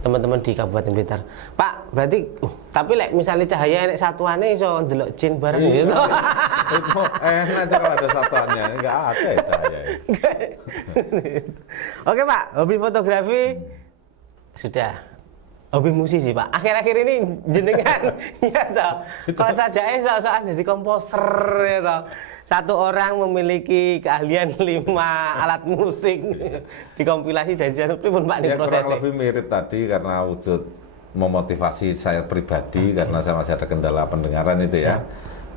teman-teman di Kabupaten Blitar. Pak, berarti tapi misalnya cahaya enek satuannya iso ndelok jin bareng gitu. Itu enak itu kalau ada satuannya, enggak ada ya cahaya. Oke Pak, hobi fotografi sudah. Hobi musisi Pak. Akhir-akhir ini jenengan ya toh. Kalau saja soal jadi komposer ya toh. Satu orang memiliki keahlian 5 alat musik dikompilasi dari jatuh pun Pak di ya, prosesnya. Kurang lebih mirip tadi karena wujud memotivasi saya pribadi karena saya masih ada kendala pendengaran itu ya.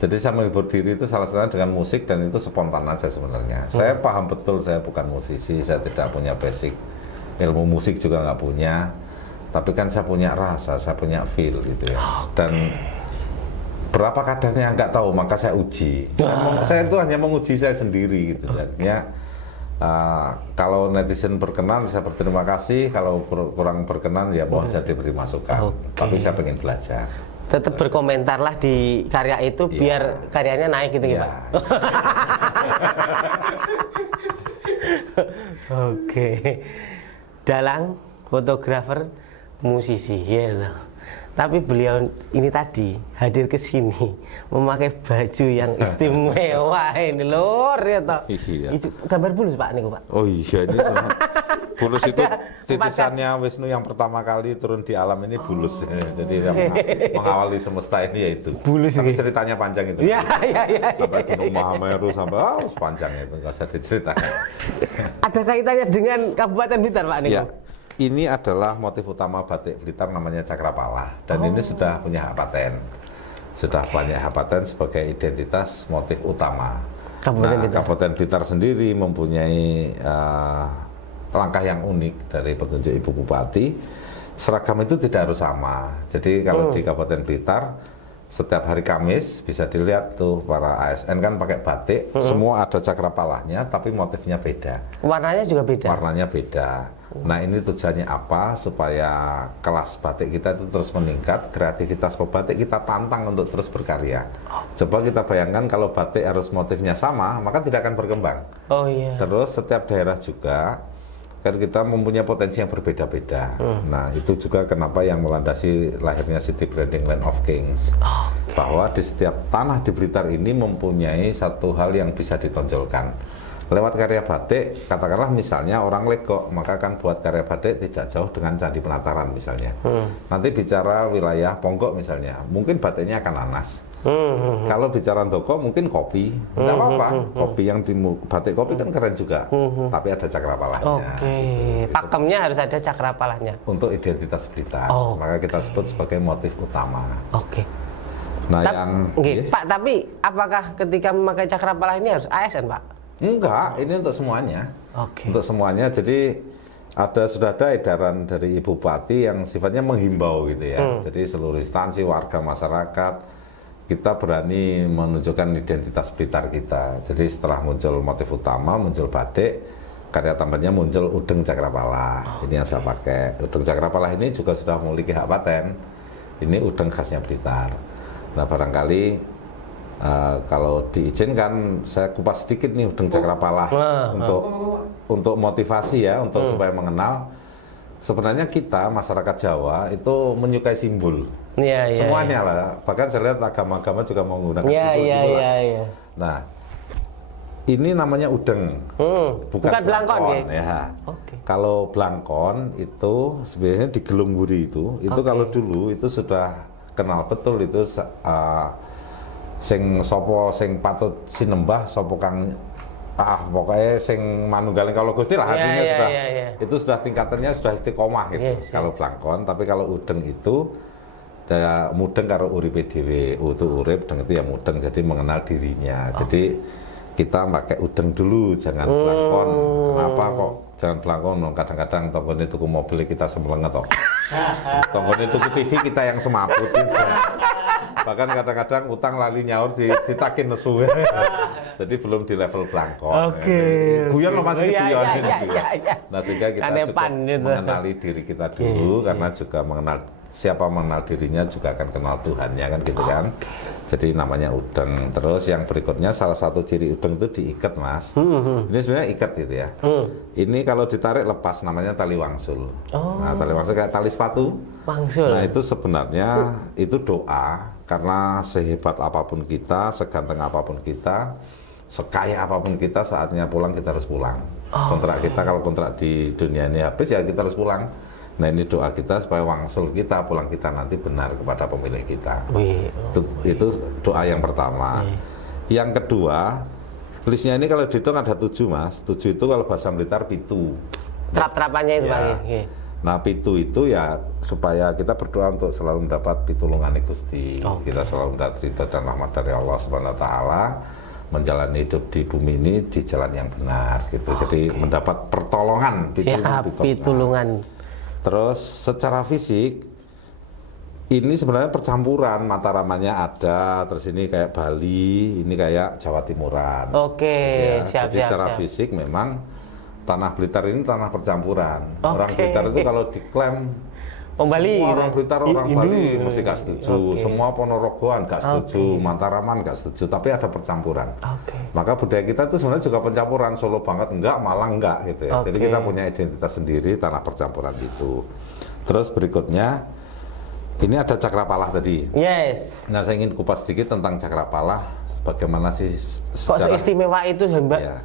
Jadi saya menghibur diri itu salah satunya dengan musik dan itu spontan aja sebenarnya. Saya paham betul saya bukan musisi, saya tidak punya basic ilmu musik juga nggak punya. Tapi kan saya punya rasa, saya punya feel gitu ya. Dan berapa kadarnya nggak tahu, maka saya uji. Saya itu hanya menguji saya sendiri gitu. Jadinya kalau netizen berkenan saya berterima kasih, kalau kurang berkenan ya mohon saya diberi masukan. Tapi saya pengen belajar. Tetap berkomentarlah di karya itu biar karyanya naik gitu ya. Pak. Oke. Dalang, fotografer, musisi ya. Tapi beliau ini tadi hadir ke sini memakai baju yang istimewa ini lor ya toh. Iya. Itu gambar bulus Pak niku Pak. Oh iya ini semua. Bulus itu titisannya Wisnu yang pertama kali turun di alam ini bulus. Jadi yang mengawali semesta ini yaitu. Bulus. Tapi ceritanya panjang itu. Iya. Sampai Gunung Mahameru sampai panjang itu nggak usah diceritakan. Ada kaitannya dengan Kabupaten Blitar Pak niku. Ya. Ini adalah motif utama batik Blitar namanya Cakrapala dan ini sudah punya hak paten. Sudah banyak hak paten sebagai identitas motif utama. Kabupaten Blitar sendiri mempunyai langkah yang unik dari petunjuk Ibu Bupati. Seragam itu tidak harus sama. Jadi kalau di Kabupaten Blitar setiap hari Kamis bisa dilihat tuh para ASN kan pakai batik, semua ada cakrawalahnya tapi motifnya beda. Warnanya juga beda. Warnanya beda. Nah ini tujuannya apa? Supaya kelas batik kita itu terus meningkat, kreativitas pebatik kita tantang untuk terus berkarya. Coba kita bayangkan kalau batik harus motifnya sama, maka tidak akan berkembang. Oh iya. Terus setiap daerah juga kan kita mempunyai potensi yang berbeda-beda. Nah itu juga kenapa yang melandasi lahirnya City Branding Land of Kings. Bahwa di setiap tanah di Blitar ini mempunyai satu hal yang bisa ditonjolkan. Lewat karya batik, katakanlah misalnya orang Legok, maka kan buat karya batik tidak jauh dengan Candi Penataran misalnya. Nanti bicara wilayah Ponggok misalnya, mungkin batiknya akan nanas. Kalau bicara Ndoko mungkin kopi, tidak apa-apa. Kopi yang di batik kopi kan keren juga, tapi ada cakrawalahnya. Oke, pakemnya harus ada cakrawalahnya. Untuk identitas Blitar, maka kita sebut sebagai motif utama. Oke. Nah yang, Pak, tapi apakah ketika memakai cakrapalah ini harus ASN, Pak? Enggak, ini untuk semuanya. Oke. Untuk semuanya, jadi sudah ada edaran dari Ibu Bupati yang sifatnya menghimbau gitu ya. Jadi seluruh instansi, warga, masyarakat, kita berani menunjukkan identitas Blitar kita. Jadi setelah muncul motif utama, muncul batik, karya tambahnya muncul udeng cakrawala. Ini yang saya pakai. Udeng cakrawala ini juga sudah memiliki hak paten. Ini udeng khasnya Blitar. Nah barangkali kalau diizinkan saya kupas sedikit nih udeng cakrawala untuk motivasi ya, untuk supaya mengenal. Sebenarnya kita masyarakat Jawa itu menyukai simbol. Semuanya lah. Bahkan saya lihat agama-agama juga menggunakan simbol-simbol. Nah, ini namanya udeng, bukan blangkon ya. Kalau blangkon itu sebenarnya di Gelungburi itu kalau dulu itu sudah kenal betul itu sing sopo sing patut sinembah sopo kang pokoknya sing manunggaling kalau Gusti lah, artinya sudah itu sudah tingkatannya sudah istiqomah gitu. Kalau blangkon, tapi kalau udeng itu mudeng karo uripe dhewe. Itu urip, deng itu ya mudeng, jadi mengenal dirinya. Jadi kita pakai udeng dulu, jangan blangkon. Kenapa kok jangan blangkon? Kadang-kadang tonggone tuku mobil kita semelenget kok. Tonggone tuku TV kita yang semaput. Bahkan kadang-kadang utang lali nyaur ditakin nesu. Jadi belum di level blangkon. Guyon loh Mas, ini guyon. Nah sehingga kita juga mengenali diri kita dulu, karena juga siapa mengenal dirinya juga akan kenal Tuhannya kan gitu kan. Jadi namanya udeng. Terus yang berikutnya salah satu ciri udeng itu diikat Mas. Ini sebenarnya ikat gitu ya. Ini kalau ditarik lepas namanya tali wangsul. Nah tali wangsul kayak tali sepatu. Nah itu sebenarnya itu doa, karena sehebat apapun kita, seganteng apapun kita, sekaya apapun kita, saatnya pulang kita harus pulang. Kontrak kita, kalau kontrak di dunia ini habis ya kita harus pulang. Nah ini doa kita supaya wangsul kita, pulang kita nanti benar kepada pemilik kita. Itu doa yang pertama. Yang kedua, listnya ini kalau dihitung ada 7 Mas. 7 itu kalau bahasa Blitar pitu. Trap-trapannya itu Pak. Nah pitu itu ya supaya kita berdoa untuk selalu mendapat pitulungan Gusti. Kita selalu mendapat ridho dan rahmat dari Allah Subhanahu Wa Taala, menjalani hidup di bumi ini di jalan yang benar gitu. Jadi mendapat pertolongan, pitulungan. Terus secara fisik ini sebenarnya percampuran, Mataramannya ada, terus ini kayak Bali, ini kayak Jawa Timuran. Jadi secara fisik memang tanah Blitar ini tanah percampuran. Orang Blitar itu kalau diklaim semua orang Blitar, orang Bali mesti gak setuju. Semua Ponorogoan gak setuju, Mataraman gak setuju, tapi ada percampuran. Maka budaya kita itu sebenarnya juga pencampuran, Solo banget enggak, Malang enggak gitu ya. Jadi kita punya identitas sendiri, tanah percampuran itu. Terus berikutnya ini ada cakrapalah tadi. Nah saya ingin kupas sedikit tentang cakrapalah. Bagaimana sih secara... Kok seistimewa itu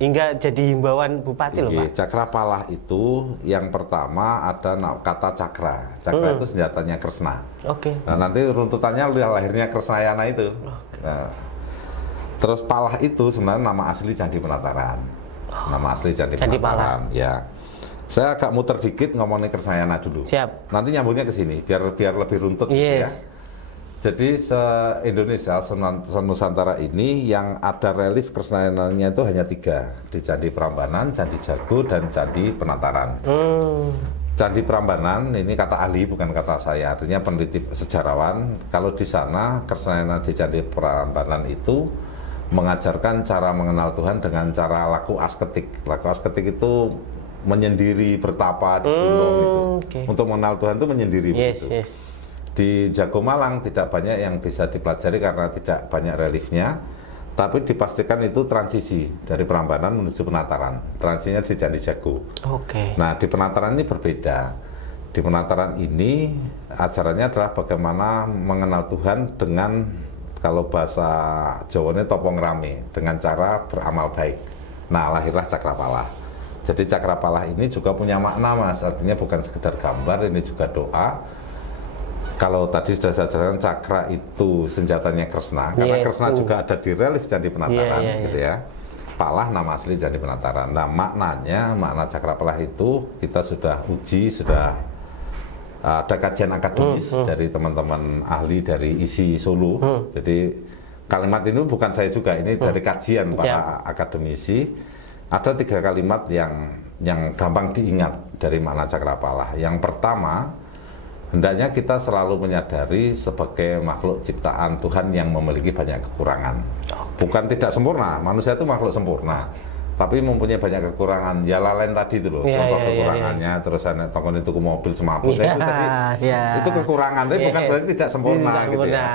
hingga jadi himbauan Bupati loh Pak? Cakrapalah itu yang pertama ada kata cakra. Cakra itu senjatanya Kresna. Nah nanti runtutannya lahirnya Kresnayana itu. Nah, terus palah itu sebenarnya nama asli Candi Penataran. Nama asli Candi Penataran. Ya. Saya agak muter dikit ngomongin Kresnayana dulu. Nanti nyambungnya ke sini biar lebih runtut gitu ya. Jadi se-Indonesia, se-Nusantara ini yang ada relief Kresnayananya itu hanya 3. Di Candi Prambanan, Candi Jago, dan Candi Penataran. Candi Prambanan, ini kata ahli bukan kata saya, artinya peneliti sejarawan. Kalau di sana Kresnayana di Candi Prambanan itu mengajarkan cara mengenal Tuhan dengan cara laku asketik. Laku asketik itu menyendiri, bertapa di gunung itu. Okay. Untuk mengenal Tuhan itu menyendiri begitu. Yes. Di Jagomalang tidak banyak yang bisa dipelajari karena tidak banyak reliefnya. Tapi dipastikan itu transisi dari Prambanan menuju Penataran. Transisinya di Candi Jago. Oke. Nah, di Penataran ini berbeda. Di Penataran ini ajarannya adalah bagaimana mengenal Tuhan dengan, kalau bahasa Jawanya topong rame, dengan cara beramal baik. Nah, lahirlah Cakrapala. Jadi Cakrapala ini juga punya makna, Mas. Artinya bukan sekedar gambar, ini juga doa. Kalau tadi sudah saya jelaskan, cakra itu senjatanya Kresna, karena Kresna juga ada di relief Candi Penataran, gitu ya. Palah nama asli Candi Penataran. Nah, makna Cakrapala itu kita sudah uji, sudah ada kajian akademis dari teman-teman ahli dari ISI Solo. Jadi kalimat ini bukan saya juga, ini dari kajian para akademisi. Ada 3 kalimat yang gampang diingat dari makna Cakrapala. Yang pertama, hendaknya kita selalu menyadari sebagai makhluk ciptaan Tuhan yang memiliki banyak kekurangan. Bukan tidak sempurna, manusia itu makhluk sempurna, tapi mempunyai banyak kekurangan. Ya lain tadi itu loh, contoh kekurangannya. Terus ada tokon itu ke mobil semaput, itu tadi itu kekurangan, tapi bukan berarti tidak sempurna gitu ya.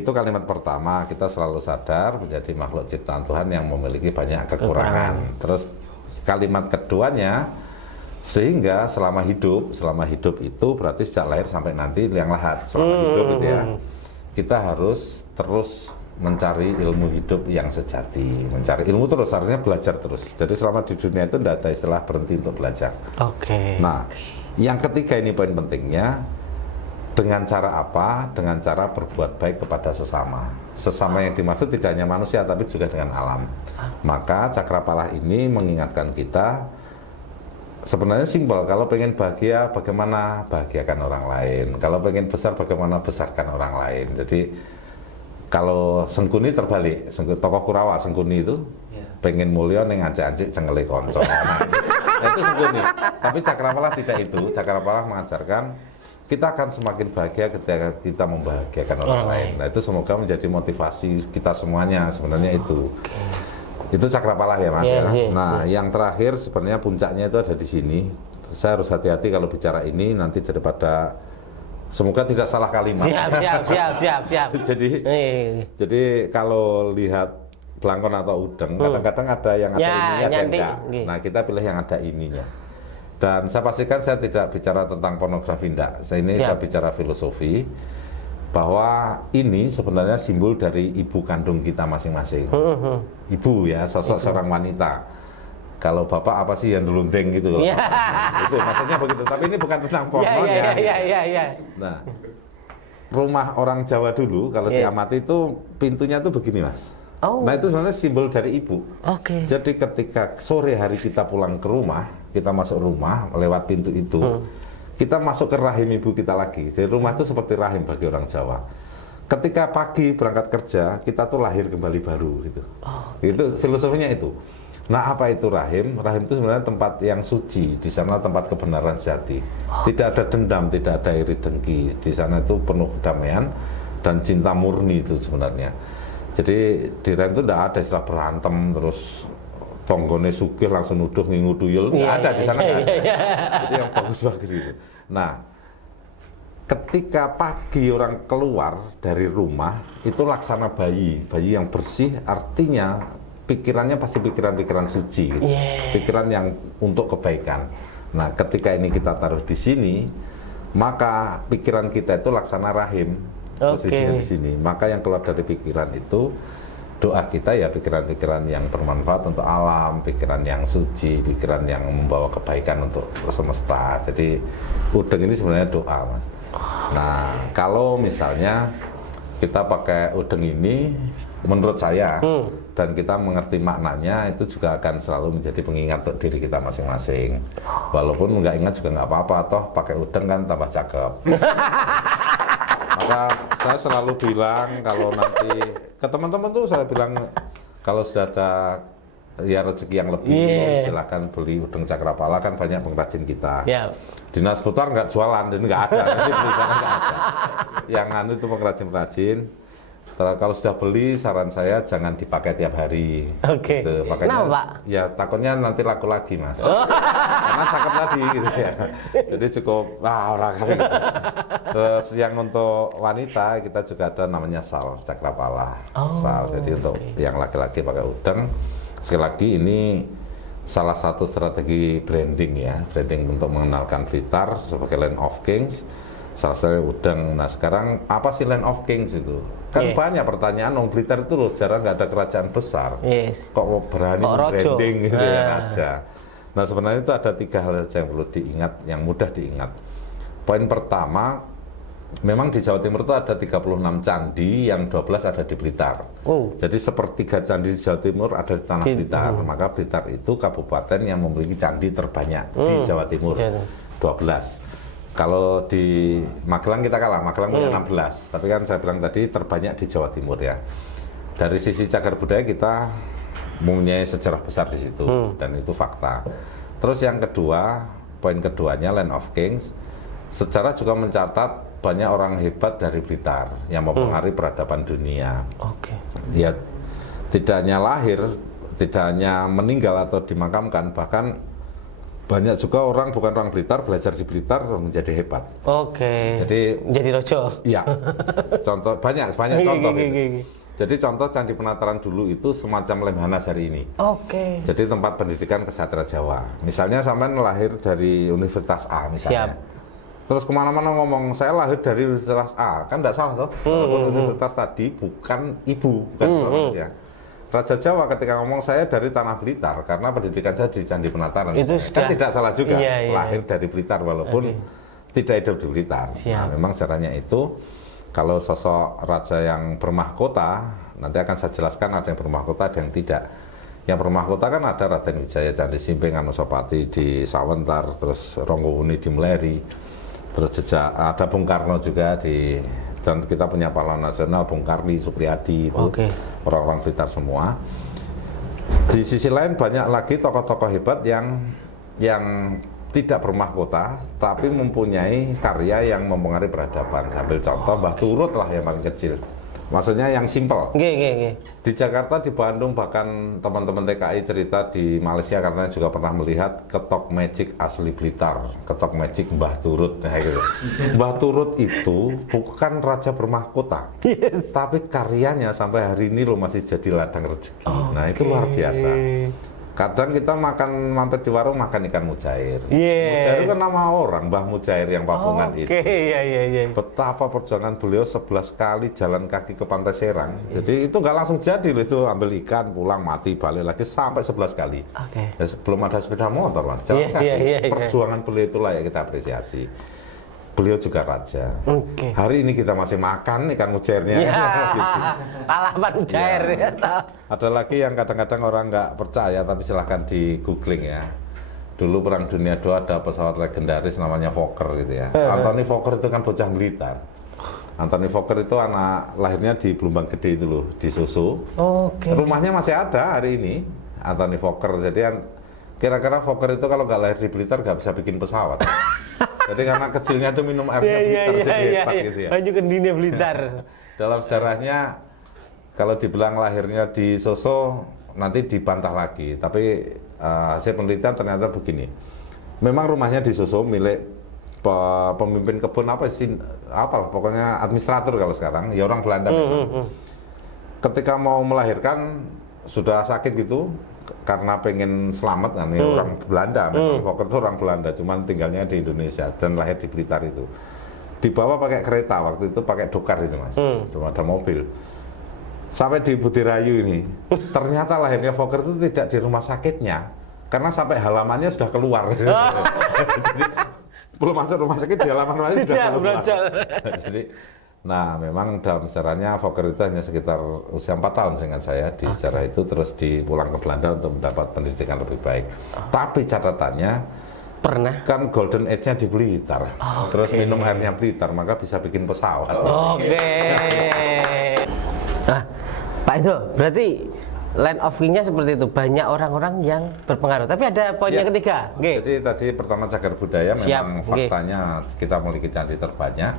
Itu kalimat pertama, kita selalu sadar menjadi makhluk ciptaan Tuhan yang memiliki banyak kekurangan. Terus kalimat keduanya, sehingga selama hidup itu berarti sejak lahir sampai nanti liang lahat, selama hidup gitu ya, kita harus terus mencari ilmu hidup yang sejati, mencari ilmu terus, artinya belajar terus. Jadi selama di dunia itu tidak ada istilah berhenti untuk belajar. Nah, yang ketiga ini poin pentingnya, dengan cara apa? Dengan cara berbuat baik kepada sesama. Sesama yang dimaksud tidak hanya manusia tapi juga dengan alam. Maka Cakrapala ini mengingatkan kita, sebenarnya simpel, kalau pengen bahagia, bagaimana bahagiakan orang lain. Kalau pengen besar, bagaimana besarkan orang lain. Jadi, kalau Sengkuni terbalik, tokoh Kurawa Sengkuni itu, pengen mulia ning ancik-ancik cengele konco. Nah, itu Sengkuni. Tapi Cakrapala tidak itu. Cakrapala mengajarkan, kita akan semakin bahagia ketika kita membahagiakan orang lain. Nah, itu semoga menjadi motivasi kita semuanya, sebenarnya itu. Itu Cakrapala ya Mas ya. Nah, yang terakhir sebenarnya puncaknya itu ada di sini. Saya harus hati-hati kalau bicara ini, nanti daripada semoga tidak salah kalimat. Siap. Jadi kalau lihat belangkon atau udeng, kadang-kadang ada yang ada ininya, ada enggak. Nah, kita pilih yang ada ininya. Dan saya pastikan saya tidak bicara tentang pornografi, enggak. Saya bicara filosofi, bahwa ini sebenarnya simbol dari ibu kandung kita masing-masing. Ibu ya, sosok seorang wanita. Kalau bapak apa sih yang delundeng gitu loh. Itu maksudnya begitu, tapi ini bukan tentang pornonya. Nah, rumah orang Jawa dulu kalau diamati itu pintunya tuh begini Mas. Nah, itu sebenarnya simbol dari ibu. Jadi ketika sore hari kita pulang ke rumah, kita masuk rumah lewat pintu itu, kita masuk ke rahim ibu kita lagi. Jadi rumah itu seperti rahim bagi orang Jawa. Ketika pagi berangkat kerja, kita tuh lahir kembali baru gitu. Itu filosofinya itu. Nah, apa itu rahim? Rahim itu sebenarnya tempat yang suci. Di sana tempat kebenaran sejati. Tidak ada dendam, tidak ada iri dengki. Di sana itu penuh kedamaian dan cinta murni itu sebenarnya. Jadi di rahim itu tidak ada istilah berantem terus tonggone sugih langsung nuduh ngingu tuyul, nggak ada di sana. Jadi yang bagus-bagus itu. Nah, ketika pagi orang keluar dari rumah itu laksana bayi yang bersih, artinya pikirannya pasti pikiran-pikiran suci, gitu. Pikiran yang untuk kebaikan. Nah, ketika ini kita taruh di sini, maka pikiran kita itu laksana rahim, posisinya di sini. Maka yang keluar dari pikiran itu doa kita ya pikiran-pikiran yang bermanfaat untuk alam, pikiran yang suci, pikiran yang membawa kebaikan untuk semesta. Jadi udeng ini sebenarnya doa, Mas. Nah, kalau misalnya kita pakai udeng ini, menurut saya dan kita mengerti maknanya, itu juga akan selalu menjadi pengingat untuk diri kita masing-masing. Walaupun nggak ingat juga nggak apa-apa, toh pakai udeng kan tambah cakep. Maka saya selalu bilang kalau nanti ke teman-teman tuh saya bilang kalau sudah ada ya rezeki yang lebih, silahkan beli udang cakrawala, kan banyak pengrajin kita. Dinas Putar nggak jualan, dan nggak ada, nanti beli sana nggak ada. Yang anu itu pengrajin-pengrajin. Kalau sudah beli, saran saya jangan dipakai tiap hari. Oke. Gitu. Makanya, ya takutnya nanti laku lagi, Mas. Karena cakep tadi, gitu ya. Jadi cukup, orang kali. Gitu. Terus yang untuk wanita, kita juga ada namanya sal cakrawala. Sal. Jadi untuk yang laki-laki pakai udang. Sekali lagi ini salah satu strategi branding ya, branding untuk mengenalkan Blitar sebagai Land of Kings. Salah satu udang. Nah sekarang apa sih Land of Kings itu? Kan banyak pertanyaan, Blitar itu loh sejarah nggak ada kerajaan besar. Kok berani branding gitu ya raja. Nah sebenarnya itu ada 3 hal saja yang perlu diingat, yang mudah diingat. Poin pertama, memang di Jawa Timur itu ada 36 candi, yang 12 ada di Blitar. Jadi sepertiga candi di Jawa Timur ada di tanah Blitar. Maka Blitar itu kabupaten yang memiliki candi terbanyak di Jawa Timur, 12. Kalau di Magelang kita kalah, Magelang punya 16. Tapi kan saya bilang tadi terbanyak di Jawa Timur ya. Dari sisi cagar budaya kita mempunyai sejarah besar di situ, dan itu fakta. Terus yang kedua, poin keduanya Land of Kings, sejarah juga mencatat banyak orang hebat dari Blitar yang mempengaruhi peradaban dunia. Dia tidak hanya lahir, tidak hanya meninggal atau dimakamkan, bahkan banyak juga orang bukan orang Blitar belajar di Blitar menjadi hebat. Jadi rojo. Iya. Contoh banyak contoh. Jadi contoh Candi Penataran dulu itu semacam Lemhanas hari ini. Jadi tempat pendidikan kesatria Jawa. Misalnya sampean lahir dari Universitas A misalnya. Terus kemana-mana ngomong saya lahir dari Universitas A, kan tidak salah toh? Walaupun universitas tadi bukan ibu, bukan ya. Raja Jawa ketika ngomong saya dari tanah Blitar karena pendidikan saya di Candi Penataran itu kan tidak salah juga, lahir dari Blitar walaupun tidak hidup di Blitar. Nah, memang caranya itu. Kalau sosok raja yang bermahkota, nanti akan saya jelaskan ada yang bermahkota, ada yang tidak. Yang bermahkota kan ada Raden Wijaya Candi Simping, Anusapati di Sawentar, terus Ronggohuni di Meleri, terus ada Bung Karno juga dan kita punya pahlawan nasional Bung Karli, Supriyadi, itu orang-orang Blitar semua. Di sisi lain banyak lagi tokoh-tokoh hebat yang tidak bermahkota tapi mempunyai karya yang mempengaruhi peradaban. Sambil contoh Mbah Turut lah yang paling kecil. Maksudnya yang simpel. Di Jakarta, di Bandung, bahkan teman-teman TKI cerita di Malaysia katanya juga pernah melihat ketok magic asli Blitar, ketok magic Mbah Turut. Nah, gitu. Mbah Turut itu bukan raja bermahkota, tapi karyanya sampai hari ini loh masih jadi ladang rezeki. Nah itu luar biasa. Kadang kita mampir di warung makan ikan mujair. Mujair itu kan nama orang, Mbah Mujair yang Papungan itu. Betapa perjuangan beliau 11 kali jalan kaki ke Pantai Serang. Jadi itu nggak langsung jadi loh, itu ambil ikan, pulang, mati, balik lagi sampai 11 kali. Ya, belum ada sepeda motor Mas, jalan kaki. Perjuangan beliau itu layak kita apresiasi. Beliau juga raja. Hari ini kita masih makan ikan mujairnya. Gitu. Pahlawan mujair. Ada lagi yang kadang-kadang orang nggak percaya, tapi silahkan di googling ya. Dulu Perang Dunia II ada pesawat legendaris namanya Fokker gitu ya. Anthony Fokker itu kan bocah Blitar. Anthony Fokker itu anak lahirnya di Blumbang Gede itu loh, di Susu. Rumahnya masih ada hari ini, Anthony Fokker. Jadi kira-kira Fokker itu kalau nggak lahir di Blitar nggak bisa bikin pesawat. Jadi karena kecilnya itu minum airnya Blitar, jadi hebat gitu ya. Maju ke dunia Blitar. Dalam sejarahnya, kalau dibilang lahirnya di Soso, nanti dibantah lagi. Tapi hasil penelitian ternyata begini. Memang rumahnya di Soso milik pemimpin kebun pokoknya administrator kalau sekarang, ya orang Belanda memang. Ketika mau melahirkan, sudah sakit gitu, karena pengen selamat kan, orang Belanda, memang Fokker itu orang Belanda, cuman tinggalnya di Indonesia dan lahir di Blitar itu. Dibawa pakai kereta, waktu itu pakai dokar itu Mas, cuma ada mobil. Sampai di Budirayu ini, ternyata lahirnya Fokker itu tidak di rumah sakitnya, karena sampai halamannya sudah keluar. Jadi, belum masuk rumah sakit, di halaman rumah sakit sudah keluar. Jadi, nah memang dalam sejarahnya Fokker itu hanya sekitar usia 4 tahun seingat saya di sejarah itu, terus dipulang ke Belanda untuk mendapat pendidikan lebih baik. Tapi catatannya pernah kan golden age-nya di Blitar, terus minum airnya Blitar, maka bisa bikin pesawat. Nah, Pak Ido, berarti line of king-nya seperti itu, banyak orang-orang yang berpengaruh. Tapi ada poin yang ketiga. Jadi tadi pertama cagar budaya memang Siap. faktanya kita memiliki candi terbanyak,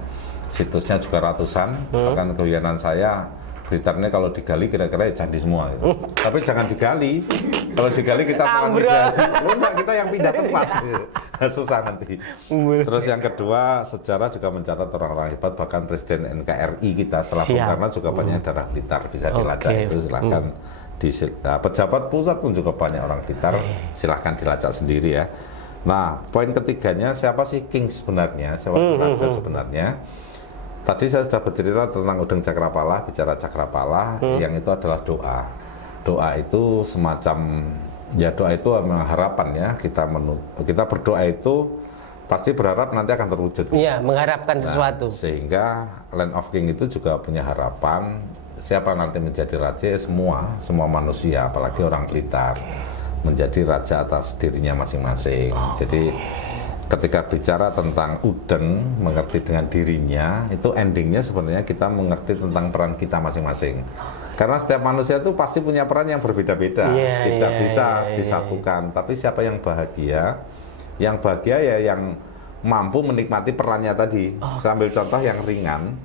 situsnya juga ratusan. Bahkan kewiyanan saya Blitar ini kalau digali kira-kira ya candi semua gitu. Tapi jangan digali. Kalau digali kita transmigrasi. Enggak, kita yang pindah tempat. Susah nanti. Terus yang kedua, sejarah juga mencatat orang-orang hebat, bahkan Presiden NKRI kita setelah Bung Karno juga banyak darah Blitar, bisa dilacak itu silahkan. Pejabat pusat pun juga banyak orang Blitar, silahkan dilacak sendiri ya. Nah, poin ketiganya, siapa sih king sebenarnya, siapa raja sebenarnya? Tadi saya sudah bercerita tentang Udeng Cakrapala, bicara Cakrapala, yang itu adalah doa. Doa itu semacam, ya doa itu memang harapan ya, kita berdoa itu pasti berharap nanti akan terwujud. Iya, mengharapkan sesuatu. Sehingga Land of King itu juga punya harapan, siapa nanti menjadi raja, semua manusia, apalagi orang Blitar, menjadi raja atas dirinya masing-masing. Jadi ketika bicara tentang Udeng, mengerti dengan dirinya, itu endingnya sebenarnya kita mengerti tentang peran kita masing-masing. Karena setiap manusia itu pasti punya peran yang berbeda-beda, tidak bisa disatukan. Tapi siapa yang bahagia? Yang bahagia ya yang mampu menikmati perannya tadi. Saya ambil contoh yang ringan,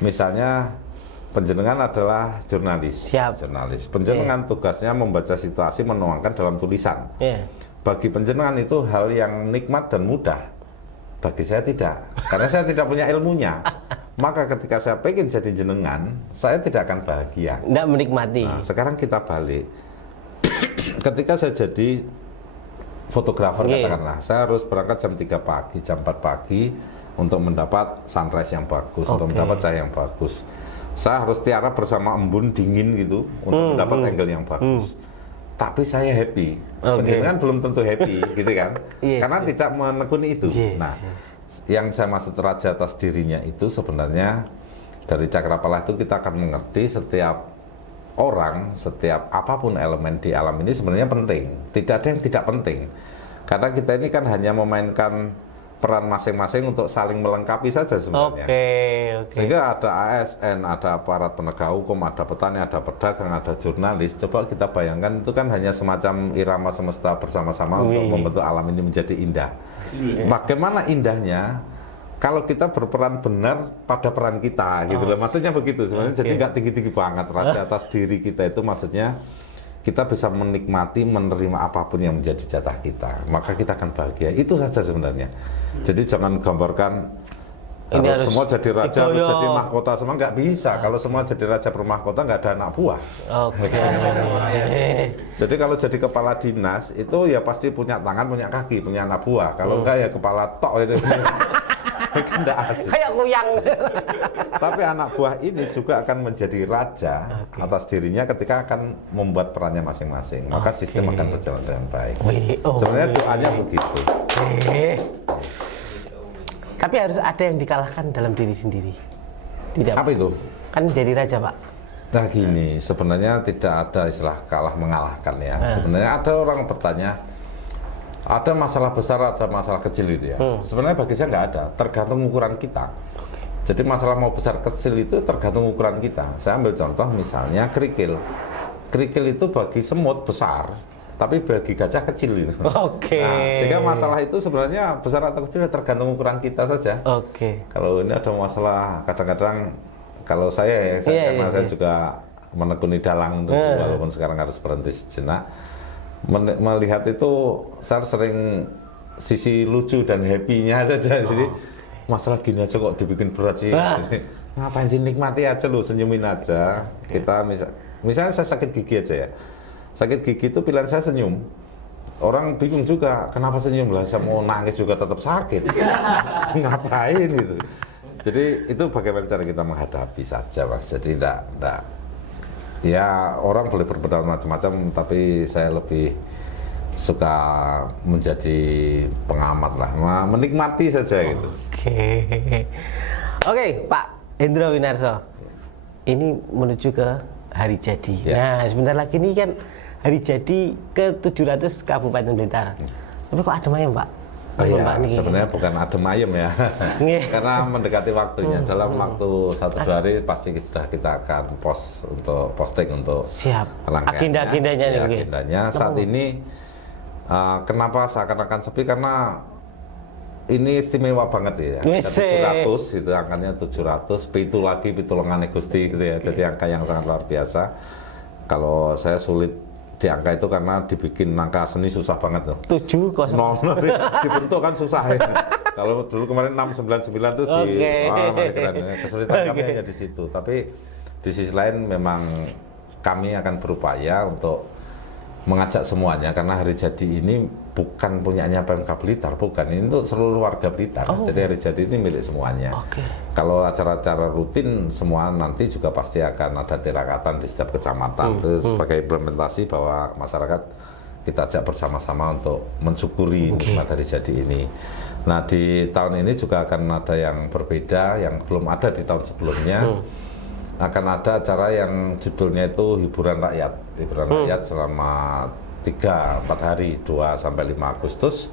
misalnya penjenengan adalah jurnalis. Jurnalis. Penjenengan tugasnya membaca situasi, menuangkan dalam tulisan. Bagi penjenengan itu hal yang nikmat dan mudah. Bagi saya tidak, karena saya tidak punya ilmunya. Maka ketika saya pengen jadi jenengan, saya tidak akan bahagia. Tidak menikmati. Nah, sekarang kita balik. Ketika saya jadi fotografer katakanlah, saya harus berangkat jam 3 pagi, jam 4 pagi untuk mendapat sunrise yang bagus, untuk mendapat cahaya yang bagus. Saya harus tiarap bersama embun dingin gitu untuk mendapat angle yang bagus. Tapi saya happy, penjenengan belum tentu happy, gitu kan? Karena tidak menekuni itu. Nah, yang saya maksud raja atas dirinya itu sebenarnya dari Cakrapala itu kita akan mengerti setiap orang, setiap apapun elemen di alam ini sebenarnya penting. Tidak ada yang tidak penting. Karena kita ini kan hanya memainkan peran masing-masing untuk saling melengkapi saja sebenarnya. Sehingga ada ASN, ada aparat penegak hukum, ada petani, ada pedagang, ada jurnalis. Coba kita bayangkan itu kan hanya semacam irama semesta bersama-sama untuk membentuk alam ini menjadi indah. Bagaimana indahnya kalau kita berperan benar pada peran kita, gitu loh. Maksudnya begitu sebenarnya. Jadi nggak tinggi-tinggi banget raja atas diri kita itu, maksudnya kita bisa menikmati, menerima apapun yang menjadi jatah kita, maka kita akan bahagia. Itu saja sebenarnya. Jadi jangan gambarkan harus semua jadi raja, harus jadi mahkota, semua nggak bisa. Kalau semua jadi raja bermahkota nggak ada anak buah. Jadi kalau jadi kepala dinas itu ya pasti punya tangan, punya kaki, punya anak buah. Kalau enggak ya kepala tok itu. Tidak asik. Kayak kuyang. Tapi anak buah ini juga akan menjadi raja atas dirinya ketika akan membuat perannya masing-masing. Maka sistem akan berjalan dengan baik. Sebenarnya doanya begitu. Tapi harus ada yang dikalahkan dalam diri sendiri. Tidak. Apa itu? Kan jadi raja, Pak. Nah gini, sebenarnya tidak ada istilah kalah mengalahkan ya. Sebenarnya ada orang bertanya, ada masalah besar, ada masalah kecil itu ya. Sebenarnya bagi saya nggak ada, tergantung ukuran kita. Jadi masalah mau besar kecil itu tergantung ukuran kita. Saya ambil contoh misalnya kerikil. Kerikil itu bagi semut besar, tapi bagi gajah kecil itu. Nah, sehingga masalah itu sebenarnya besar atau kecil tergantung ukuran kita saja. Kalau ini ada masalah, kadang-kadang kalau saya karena saya juga menekuni dalang, walaupun sekarang harus berhenti sejenak. Melihat itu saya sering sisi lucu dan happy-nya saja. Jadi masalah gini aja kok dibikin berat sih. Ngapain sih, nikmati aja lo, senyumin aja. Kita misalnya saya sakit gigi aja ya. Sakit gigi itu pilihan saya senyum. Orang bingung juga, kenapa senyum lah? Saya mau nangis juga tetap sakit. Ngapain gitu. Jadi itu bagaimana cara kita menghadapi saja, Mas. Jadi enggak ya, orang boleh berpendapat macam-macam, tapi saya lebih suka menjadi pengamat lah, menikmati saja gitu. Oke, Pak Hendro Winarso, ini menuju ke hari jadi. Nah, sebentar lagi ini kan hari jadi ke 700 Kabupaten Blitar. Tapi kok adem aja, Pak? Oh iya, Mbak niki? sebenarnya bukan adem ayem ya, Nggih. karena mendekati waktunya. Dalam waktu 1-2 hari pasti sudah kita akan posting untuk Siap. rangkaiannya. Agenda-agendanya Ya, niki. agendanya saat ini kenapa seakan-akan sepi, karena ini istimewa banget ya. Wis, 700 itu angkanya 700, pitu lagi pitulungane Gusti gitu ya. Jadi angka yang sangat luar biasa. Kalau saya sulit di angka itu karena dibikin angka seni susah banget tuh. 7-0. Nanti dibentuk kan susah ya. Kalau dulu kemarin 699 tuh di masih keren ya. Kesulitan kami hanya di situ. Tapi di sisi lain memang kami akan berupaya untuk mengajak semuanya, karena hari jadi ini bukan punyanya Pemkab Blitar, bukan, ini untuk seluruh warga Blitar. Jadi hari jadi ini milik semuanya. Kalau acara-acara rutin semua nanti juga pasti akan ada tirakatan di setiap kecamatan itu sebagai implementasi bahwa masyarakat kita ajak bersama-sama untuk mensyukuri nikmat hari jadi ini. Nah, di tahun ini juga akan ada yang berbeda yang belum ada di tahun sebelumnya. Akan ada acara yang judulnya itu hiburan rakyat. Hiburan rakyat selama 3-4 hari, 2-5 Agustus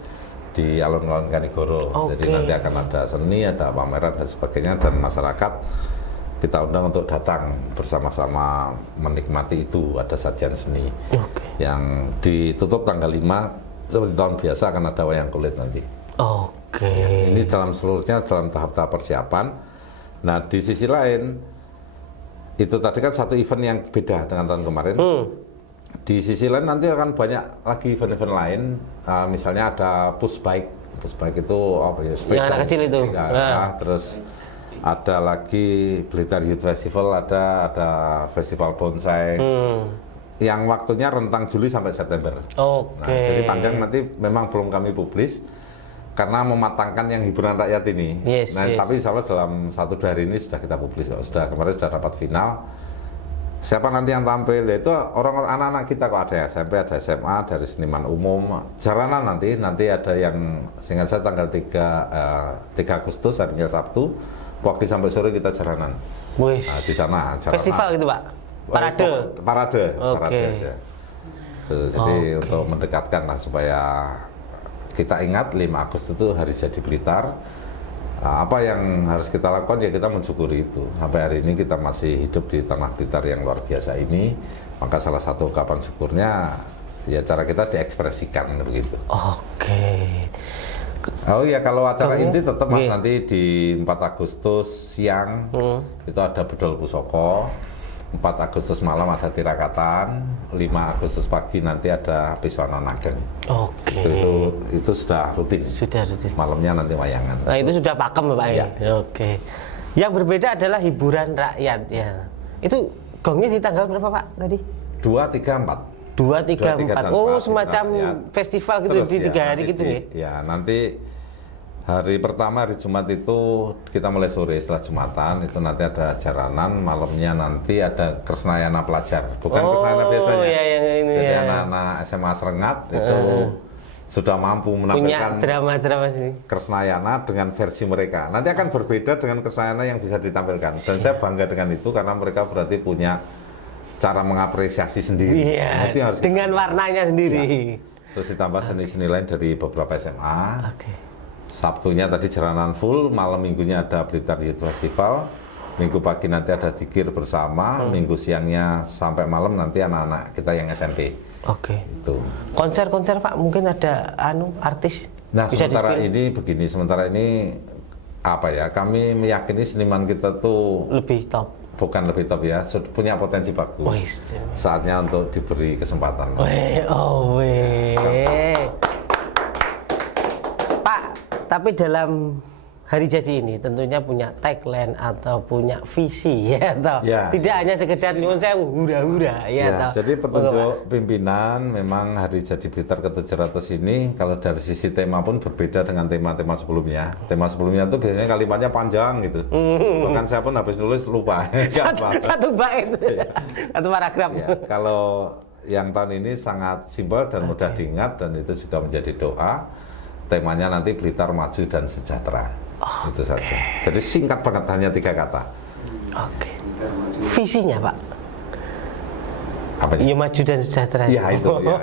di alun-alun Kanigoro. Jadi nanti akan ada seni, ada pameran dan sebagainya, dan masyarakat kita undang untuk datang bersama-sama menikmati itu. Ada sajian seni yang ditutup tanggal 5, seperti tahun biasa akan ada wayang kulit nanti. Ini dalam seluruhnya dalam tahap-tahap persiapan. Nah, di sisi lain itu tadi kan satu event yang beda dengan tahun kemarin. Di sisi lain nanti akan banyak lagi event-event lain. Misalnya ada push bike. Push bike itu apa ya? Sepeda. Yang anak kecil itu. Terus ada lagi Blitar Youth Festival, ada festival bonsai. Yang waktunya rentang Juli sampai September. Nah, jadi panjang, nanti memang belum kami publis karena mematangkan yang hiburan rakyat ini. Tapi insya Allah dalam 1-2 hari ini sudah kita publis. Kemarin sudah rapat final. Siapa nanti yang tampil? Yaitu orang-orang anak-anak kita, kok ada SMP, ada SMA, dari seniman umum. Jaranan nanti ada yang, seingat saya tanggal 3 Agustus, harinya Sabtu, pagi sampai sore kita jaranan. Nah, di sana jaranan. Festival gitu, Pak? Parade? Parade ya. Jadi untuk mendekatkan lah supaya kita ingat 5 Agustus itu hari jadi Blitar. Apa yang harus kita lakukan ya kita mensyukuri itu. Sampai hari ini kita masih hidup di tanah Blitar yang luar biasa ini. Maka salah satu ungkapan syukurnya ya cara kita diekspresikan begitu. Oh iya, kalau acara inti tetap Mas nanti di 4 Agustus siang itu ada Bedol Pusoko. 4 Agustus malam ada tirakatan, 5 Agustus pagi nanti ada Piswana Nageng. Itu sudah rutin. Malamnya nanti wayangan. Nah, itu sudah pakem Pak ya. Yang berbeda adalah hiburan rakyat ya. Itu gongnya di tanggal berapa Pak tadi? 2, 3, 4. 2, 3, 4. Oh, semacam festival gitu. Terus, di 3 hari gitu nih. Ya, nanti hari pertama, hari Jumat itu kita mulai sore setelah Jumatan, itu nanti ada jaranan, malamnya nanti ada Kresnayana pelajar, bukan Kresnayana biasanya. Jadi anak-anak SMA Serengat itu sudah mampu menampilkan drama-drama sini. Kresnayana dengan versi mereka. Nanti akan berbeda dengan Kresnayana yang bisa ditampilkan. Dan saya bangga dengan itu karena mereka berarti punya cara mengapresiasi sendiri. Itu harus dengan warnanya sendiri. Terus ditambah seni-seni lain dari beberapa SMA. Sabtunya tadi jaranan full, malam minggunya ada Blitar Youth Festival, minggu pagi nanti ada zikir bersama, minggu siangnya sampai malam nanti anak-anak kita yang SMP. Itu. Konser-konser Pak, mungkin ada artis. Nah, sementara ini begini, apa ya? Kami meyakini seniman kita tuh lebih top. Bukan lebih top ya, punya potensi bagus. Saatnya untuk diberi kesempatan. Tapi dalam hari jadi ini tentunya punya tagline atau punya visi ya toh. Tidak hanya sekedar nyuwun sewu hura-hura ya toh. Jadi petunjuk pimpinan memang hari jadi Blitar ke-700 ini kalau dari sisi tema pun berbeda dengan tema-tema sebelumnya. Tema sebelumnya itu biasanya kalimatnya panjang gitu. Bahkan saya pun habis nulis lupa. Satu bait. Satu paragraf. Kalau yang tahun ini sangat simpel dan mudah diingat, dan itu juga menjadi doa. Temanya nanti Blitar maju dan sejahtera. Itu saja. Jadi singkat banget, hanya 3 kata. Visinya Pak? Apa Ya maju dan sejahtera. Ya itu ya.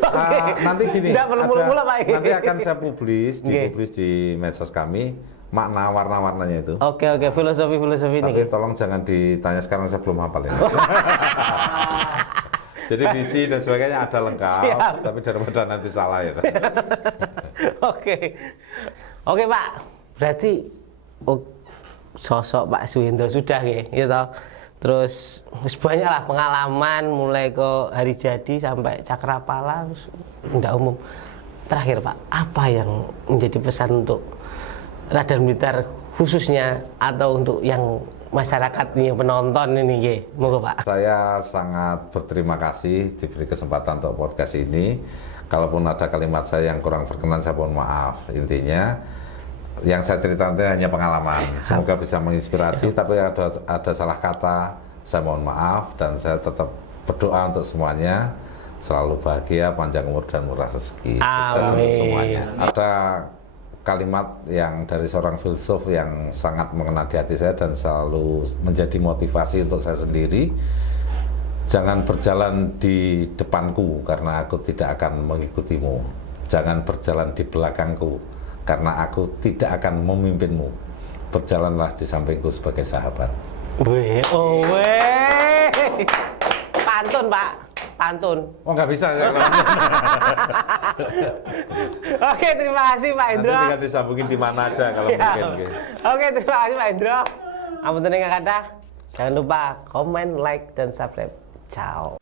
Jadi nanti gini. Nggak perlu mula-mula, Pak. Nanti akan saya publis Oke. di medsos kami makna warna-warnanya itu. Oke, filosofi Tapi nih. tolong jangan ditanya sekarang, saya belum hafal ini. Jadi visi dan sebagainya ada lengkap, Siap. tapi daripada nanti salah ya. Oke. Oke, Pak. Berarti sosok Pak Suhendro sudah ya toh. Terus banyak lah pengalaman mulai ke hari jadi sampai Cakrapala enggak umum. Terakhir Pak, apa yang menjadi pesan untuk Radan Blitar khususnya atau untuk yang masyarakat nih penonton ini nggih? Monggo Pak. Saya sangat berterima kasih diberi kesempatan untuk podcast ini. Kalaupun ada kalimat saya yang kurang berkenan, saya mohon maaf. Intinya yang saya ceritakan hanya pengalaman. Semoga bisa menginspirasi, tapi ada salah kata, saya mohon maaf, dan saya tetap berdoa untuk semuanya selalu bahagia, panjang umur dan murah rezeki. Sukses untuk semuanya. Ada kalimat yang dari seorang filsuf yang sangat mengena di hati saya dan selalu menjadi motivasi untuk saya sendiri. Jangan berjalan di depanku karena aku tidak akan mengikutimu. Jangan berjalan di belakangku karena aku tidak akan memimpinmu. Berjalanlah di sampingku sebagai sahabat. Weh, pantun Pak, pantun. Oh nggak bisa ya. Oke, terima kasih Pak Nanti Hendro. tinggal disambungin di mana aja kalau Ya. mungkin. Gitu. Oke, terima kasih Pak Hendro. Ampun yang kata. Jangan lupa komen, like, dan subscribe. Ciao.